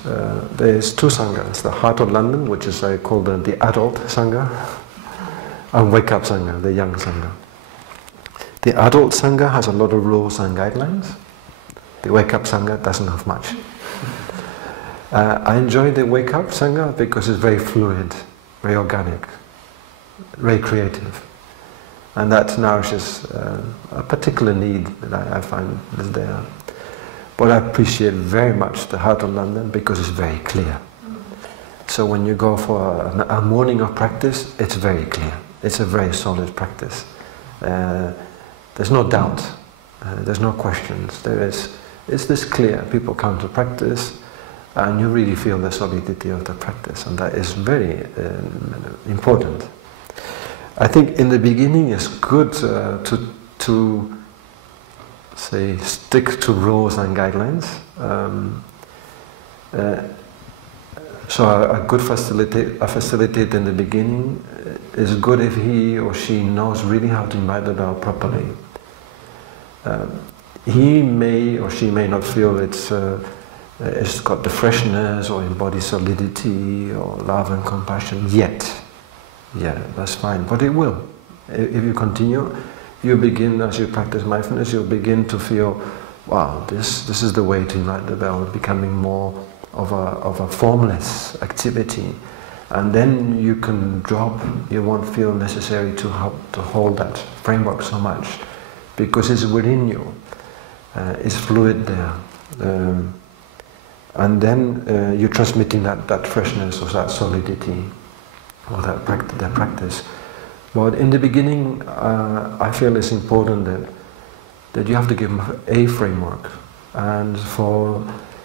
there's 2 Sanghas, the Heart of London, which is called the Adult Sangha, and Wake Up Sangha, the Young Sangha. The Adult Sangha has a lot of rules and guidelines. The Wake Up Sangha doesn't have much. I enjoy the Wake Up Sangha because it's very fluid, very organic, very creative. And that nourishes a particular need that I find is there. But I appreciate very much the Heart of London because it's very clear. So when you go for a morning of practice, it's very clear. It's a very solid practice. There's no doubt. There's no questions. It's this clear. People come to practice and you really feel the solidity of the practice, and that is very important. I think in the beginning it's good to say stick to rules and guidelines. So a good facilitator in the beginning is good if he or she knows really how to invite the Tao properly. He may or she may not feel it's got the freshness or embodies solidity or love and compassion yet. Yeah, that's fine, but it will. If you continue, you begin, as you practice mindfulness, you'll begin to feel, wow, this is the way to invite the Tao, becoming more of a formless activity. And then you can drop, you won't feel necessary to hold that framework so much, because it's within you, it's fluid there. And then you're transmitting that freshness or that solidity or that practice. But in the beginning, I feel it's important that you have to give them a framework. And for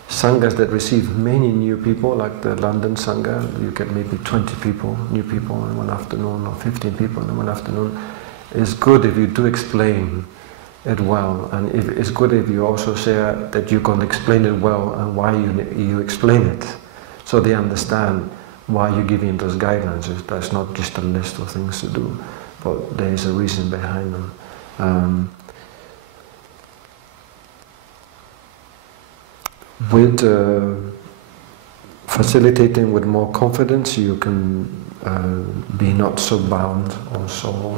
Sanghas that receive many new people, like the London Sangha, you get maybe 20 people, new people in one afternoon, or 15 people in one afternoon. It's good if you do explain it well, and it's good if you also share that you can explain it well and why you explain it, so they understand why you're giving those guidelines. That's not just a list of things to do, but there is a reason behind them. With facilitating with more confidence, you can be not so bound, also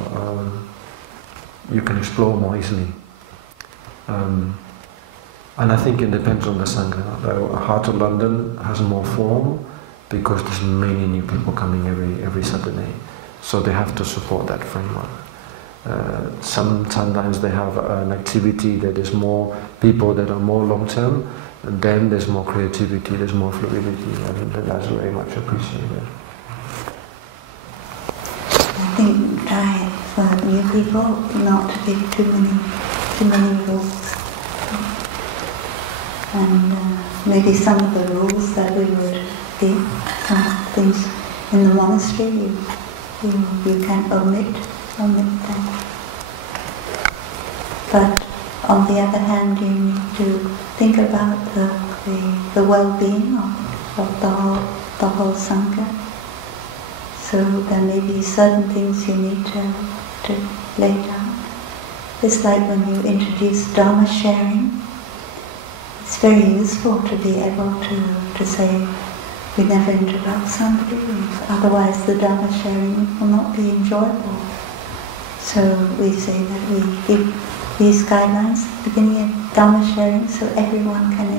you can explore more easily. And I think it depends on the Sangha. Heart of London has more form because there's many new people coming every Saturday, so they have to support that framework. Sometimes they have an activity that is more people that are more long-term, and then there's more creativity, there's more fluidity, and that's very much appreciated. I think try for new people not to give too many rules, and maybe some of the rules that we would give, some things in the monastery you can omit them. But on the other hand, you need to think about the well-being of the whole Sangha. So there may be certain things you need to lay down. It's like when you introduce Dharma sharing, it's very useful to be able to say, we never interrupt somebody, otherwise the Dharma sharing will not be enjoyable. So we say that we give these guidelines at the beginning of Dharma sharing so everyone can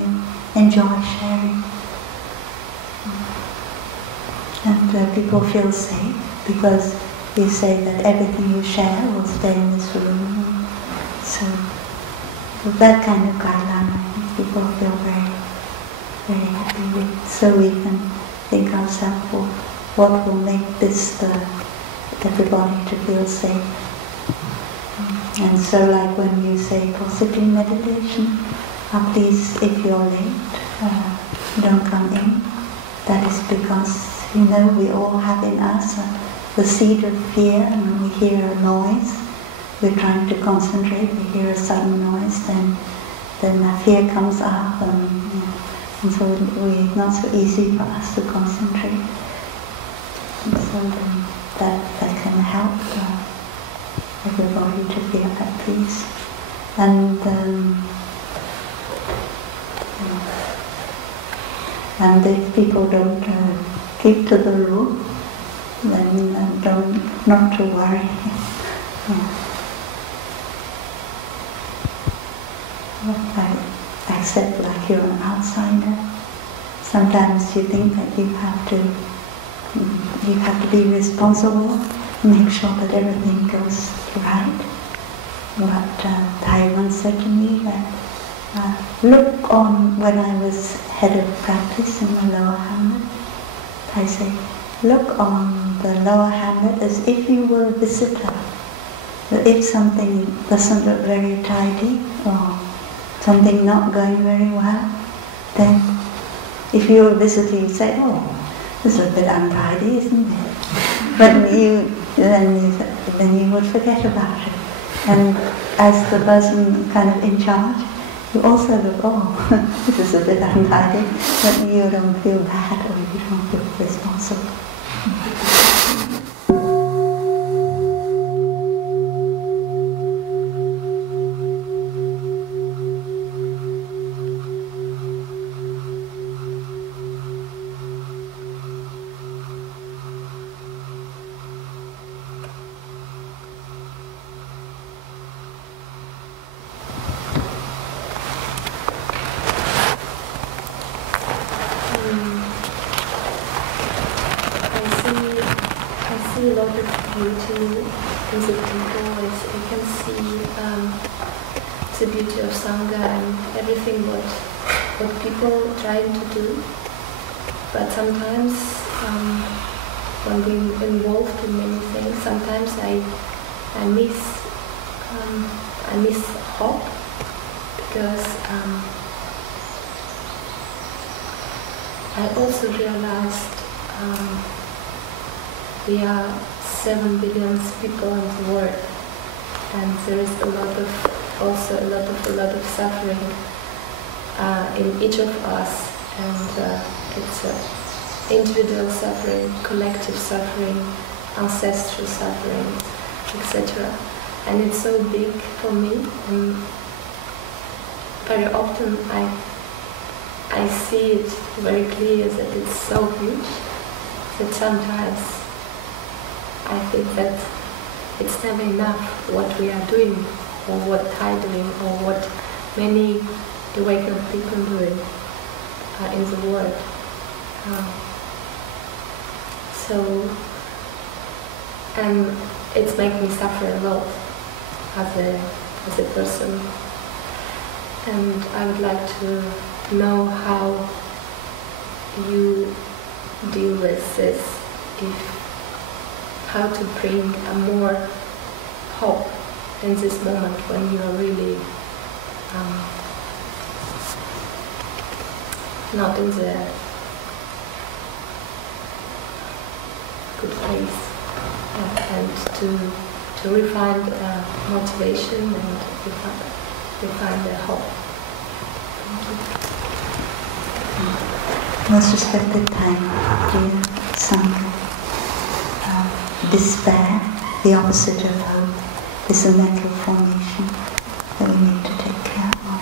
enjoy sharing. And people feel safe because we say that everything you share will stay in this room. So with that kind of guideline, I think people feel very, very happy with. So we can think ourselves, well, what will make this everybody to feel safe. And so like when you say for sitting meditation, please, if you're late, don't come in. That is because, we all have in us the seed of fear, and when we hear a noise, we're trying to concentrate, we hear a sudden noise, then that fear comes up, and so it's not so easy for us to concentrate. And so that can help everybody to feel at peace. And if people don't keep to the rule, then not to worry. Accept like you're an outsider. Sometimes you think that you have to be responsible, make sure that everything goes right. But Thai once said to me that look on, when I was head of practice in the lower hamlet, I say, look on the lower hamlet as if you were a visitor. That if something doesn't look very tidy or something not going very well, then if you're a visitor, you say, oh, this is a bit untidy, isn't it? But then you would forget about it. And as the person kind of in charge, you also look, oh, this is a bit untidy, but you don't feel bad or you don't feel beauty in the people. You can see the beauty of Sangha and everything what people trying to do. But sometimes when we're involved in many things, sometimes I miss hope, because I also realized we are 7 billion people in the world, and there is a lot of suffering in each of us, and it's individual suffering, collective suffering, ancestral suffering, etc. And it's so big for me, and very often I see it very clear that it's so huge that sometimes I think that it's never enough what we are doing, or what I doing, or what many awakened people doing in the world. And it's made me suffer a lot as a person. And I would like to know how you deal with this, how to bring a more hope in this moment when you are really not in the good place, and to refine motivation and refine the hope. Most respected time, dear Sangha. Despair, the opposite of hope, is a mental formation that we need to take care of.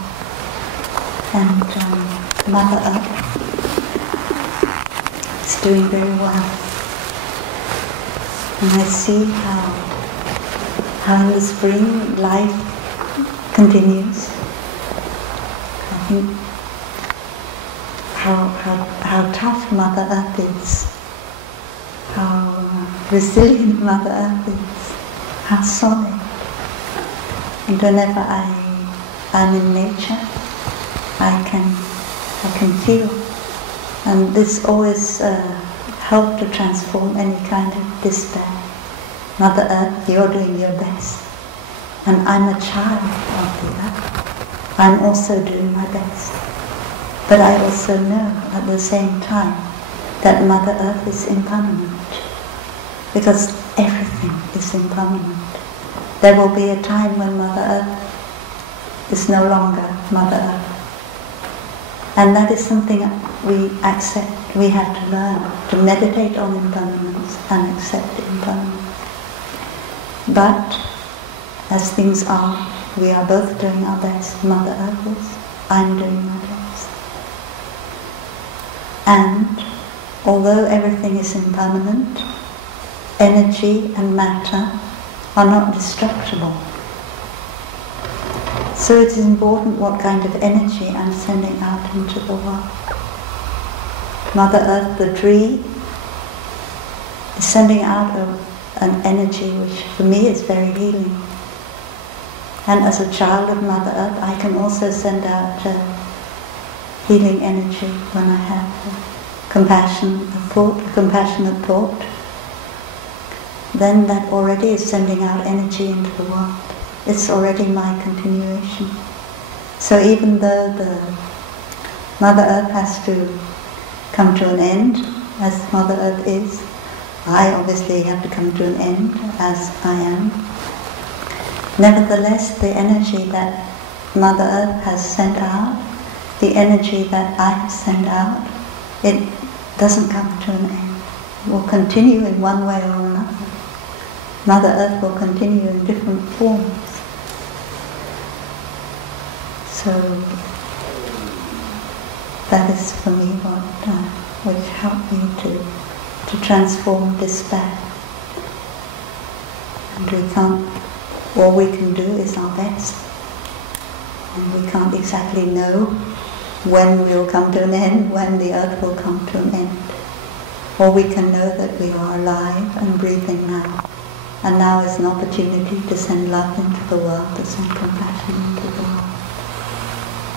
And Mother Earth is doing very well. And I see how in the spring life continues. I think how tough Mother Earth is, how resilient Mother Earth is, how solid. And whenever I'm in nature, I can feel, and this always helps to transform any kind of despair. Mother Earth, you're doing your best, and I'm a child of the earth. I'm also doing my best. But I also know at the same time that Mother Earth is impermanent, because everything is impermanent. There will be a time when Mother Earth is no longer Mother Earth. And that is something we accept, we have to learn, to meditate on impermanence and accept impermanence. But as things are, we are both doing our best. Mother Earth is, I'm doing my best. And although everything is impermanent, energy and matter are not destructible. So it is important what kind of energy I'm sending out into the world. Mother Earth, the tree, is sending out an energy which for me is very healing. And as a child of Mother Earth, I can also send out healing energy when I have compassion, a compassionate thought. Then that already is sending out energy into the world. It's already my continuation. So even though the Mother Earth has to come to an end, as Mother Earth is, I obviously have to come to an end as I am. Nevertheless, the energy that Mother Earth has sent out, the energy that I have sent out, it doesn't come to an end. It will continue in one way or another. Mother Earth will continue in different forms. So that is for me what helped me to transform despair. And all we can do is our best. And we can't exactly know when we will come to an end, when the earth will come to an end. Or we can know that we are alive and breathing now. And now is an opportunity to send love into the world, to send compassion into the world.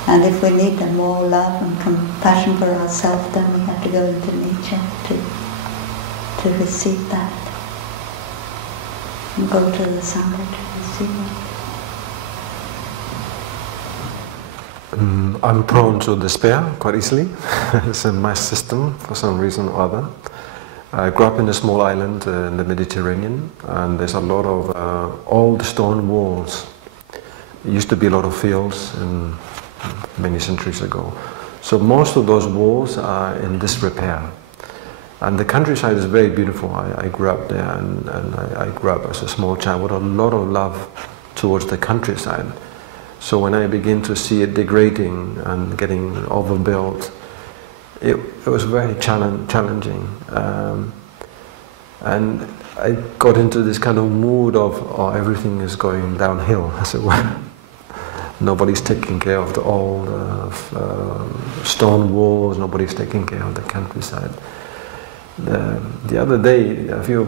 And if we need more love and compassion for ourselves, then we have to go into nature to receive that. And go to the Sangha to receive it. I'm prone to despair quite easily. It's in my system for some reason or other. I grew up in a small island in the Mediterranean, and there's a lot of old stone walls. It used to be a lot of fields many centuries ago. So most of those walls are in disrepair. And the countryside is very beautiful. I grew up there, and I grew up as a small child with a lot of love towards the countryside. So when I begin to see it degrading and getting overbuilt, it was very challenging. And I got into this kind of mood of, oh, everything is going downhill, as it were. Nobody's taking care of the old stone walls, nobody's taking care of the countryside. The other day, a few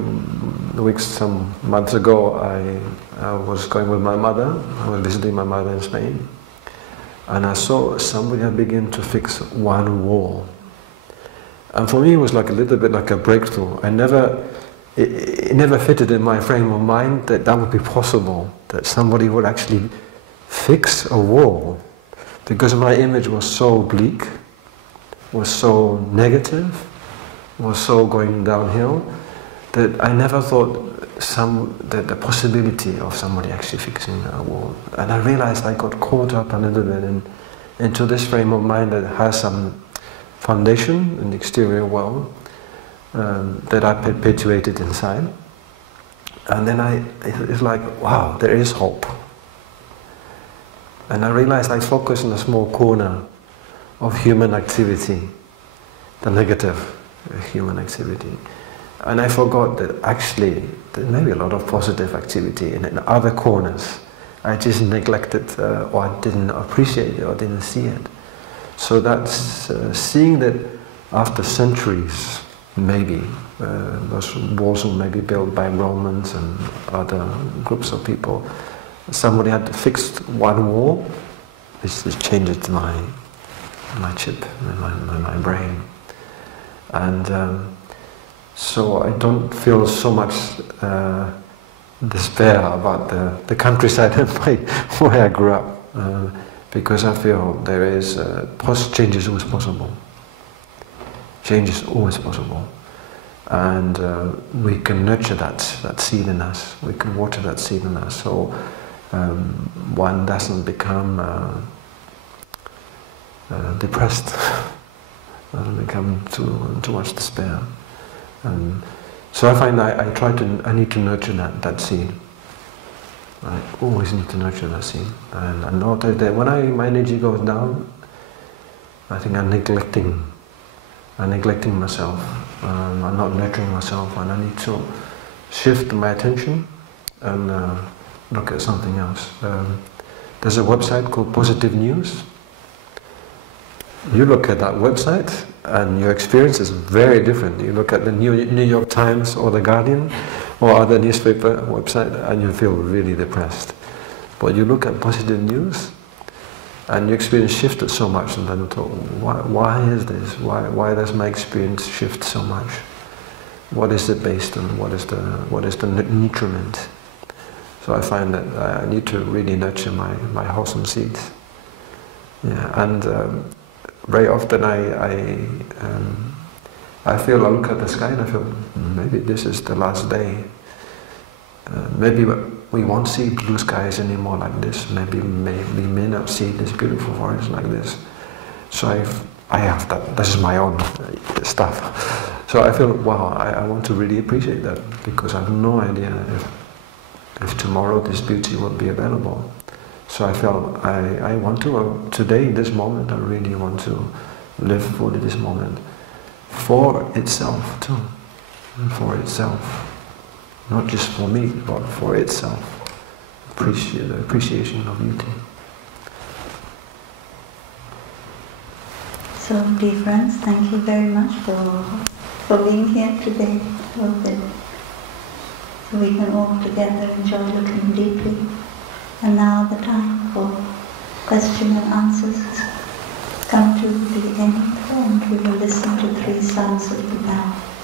weeks, some months ago, I was going with my mother. I was visiting my mother in Spain, and I saw somebody had begun to fix one wall. And for me, it was like a little bit like a breakthrough. It never fitted in my frame of mind that that would be possible, that somebody would actually fix a wall, because my image was so bleak, was so negative, was so going downhill, that I never thought that the possibility of somebody actually fixing a wall. And I realized I got caught up a little bit into this frame of mind that has some foundation in the exterior world that I perpetuated inside. And then it's like, wow, there is hope. And I realized I focused on a small corner of human activity, the negative human activity. And I forgot that actually there may be a lot of positive activity in other corners. I just neglected or I didn't appreciate it or didn't see it. So that's seeing that after centuries, maybe, those walls were maybe built by Romans and other groups of people, somebody had fixed one wall. This changed my chip, my brain. And so I don't feel so much despair about the countryside and where I grew up, because I feel there is change is always possible. Change is always possible, and we can nurture that seed in us. We can water that seed in us, so one doesn't become depressed. Doesn't become too much despair. So I find I need to nurture that seed. I always need to nurture that seed. And I know that when my energy goes down, I think I'm neglecting myself. I'm not nurturing myself, and I need to shift my attention and look at something else. There's a website called Positive News. You look at that website and your experience is very different. You look at the New York Times or the Guardian or other newspaper website and you feel really depressed. But you look at Positive News and your experience shifted so much, and then you thought, why is this? Why does my experience shift so much? What is it based on? What is the nutriment? So I find that I need to really nurture my wholesome seeds. Yeah, and very often I look at the sky and I feel maybe this is the last day. Maybe we won't see blue skies anymore like this. Maybe we may not see this beautiful forest like this. So I have that. This is my own stuff. So I feel, wow, I want to really appreciate that, because I have no idea if tomorrow this beauty will be available. So I felt I want to, today, this moment, I really want to live fully this moment for itself too, for itself. Not just for me, but for itself. The appreciation of beauty. So, dear friends, thank you very much for being here today. so we can all together enjoy looking deeply. And now the time for question and answers has come to the end, and we will listen to 3 sounds of the bell.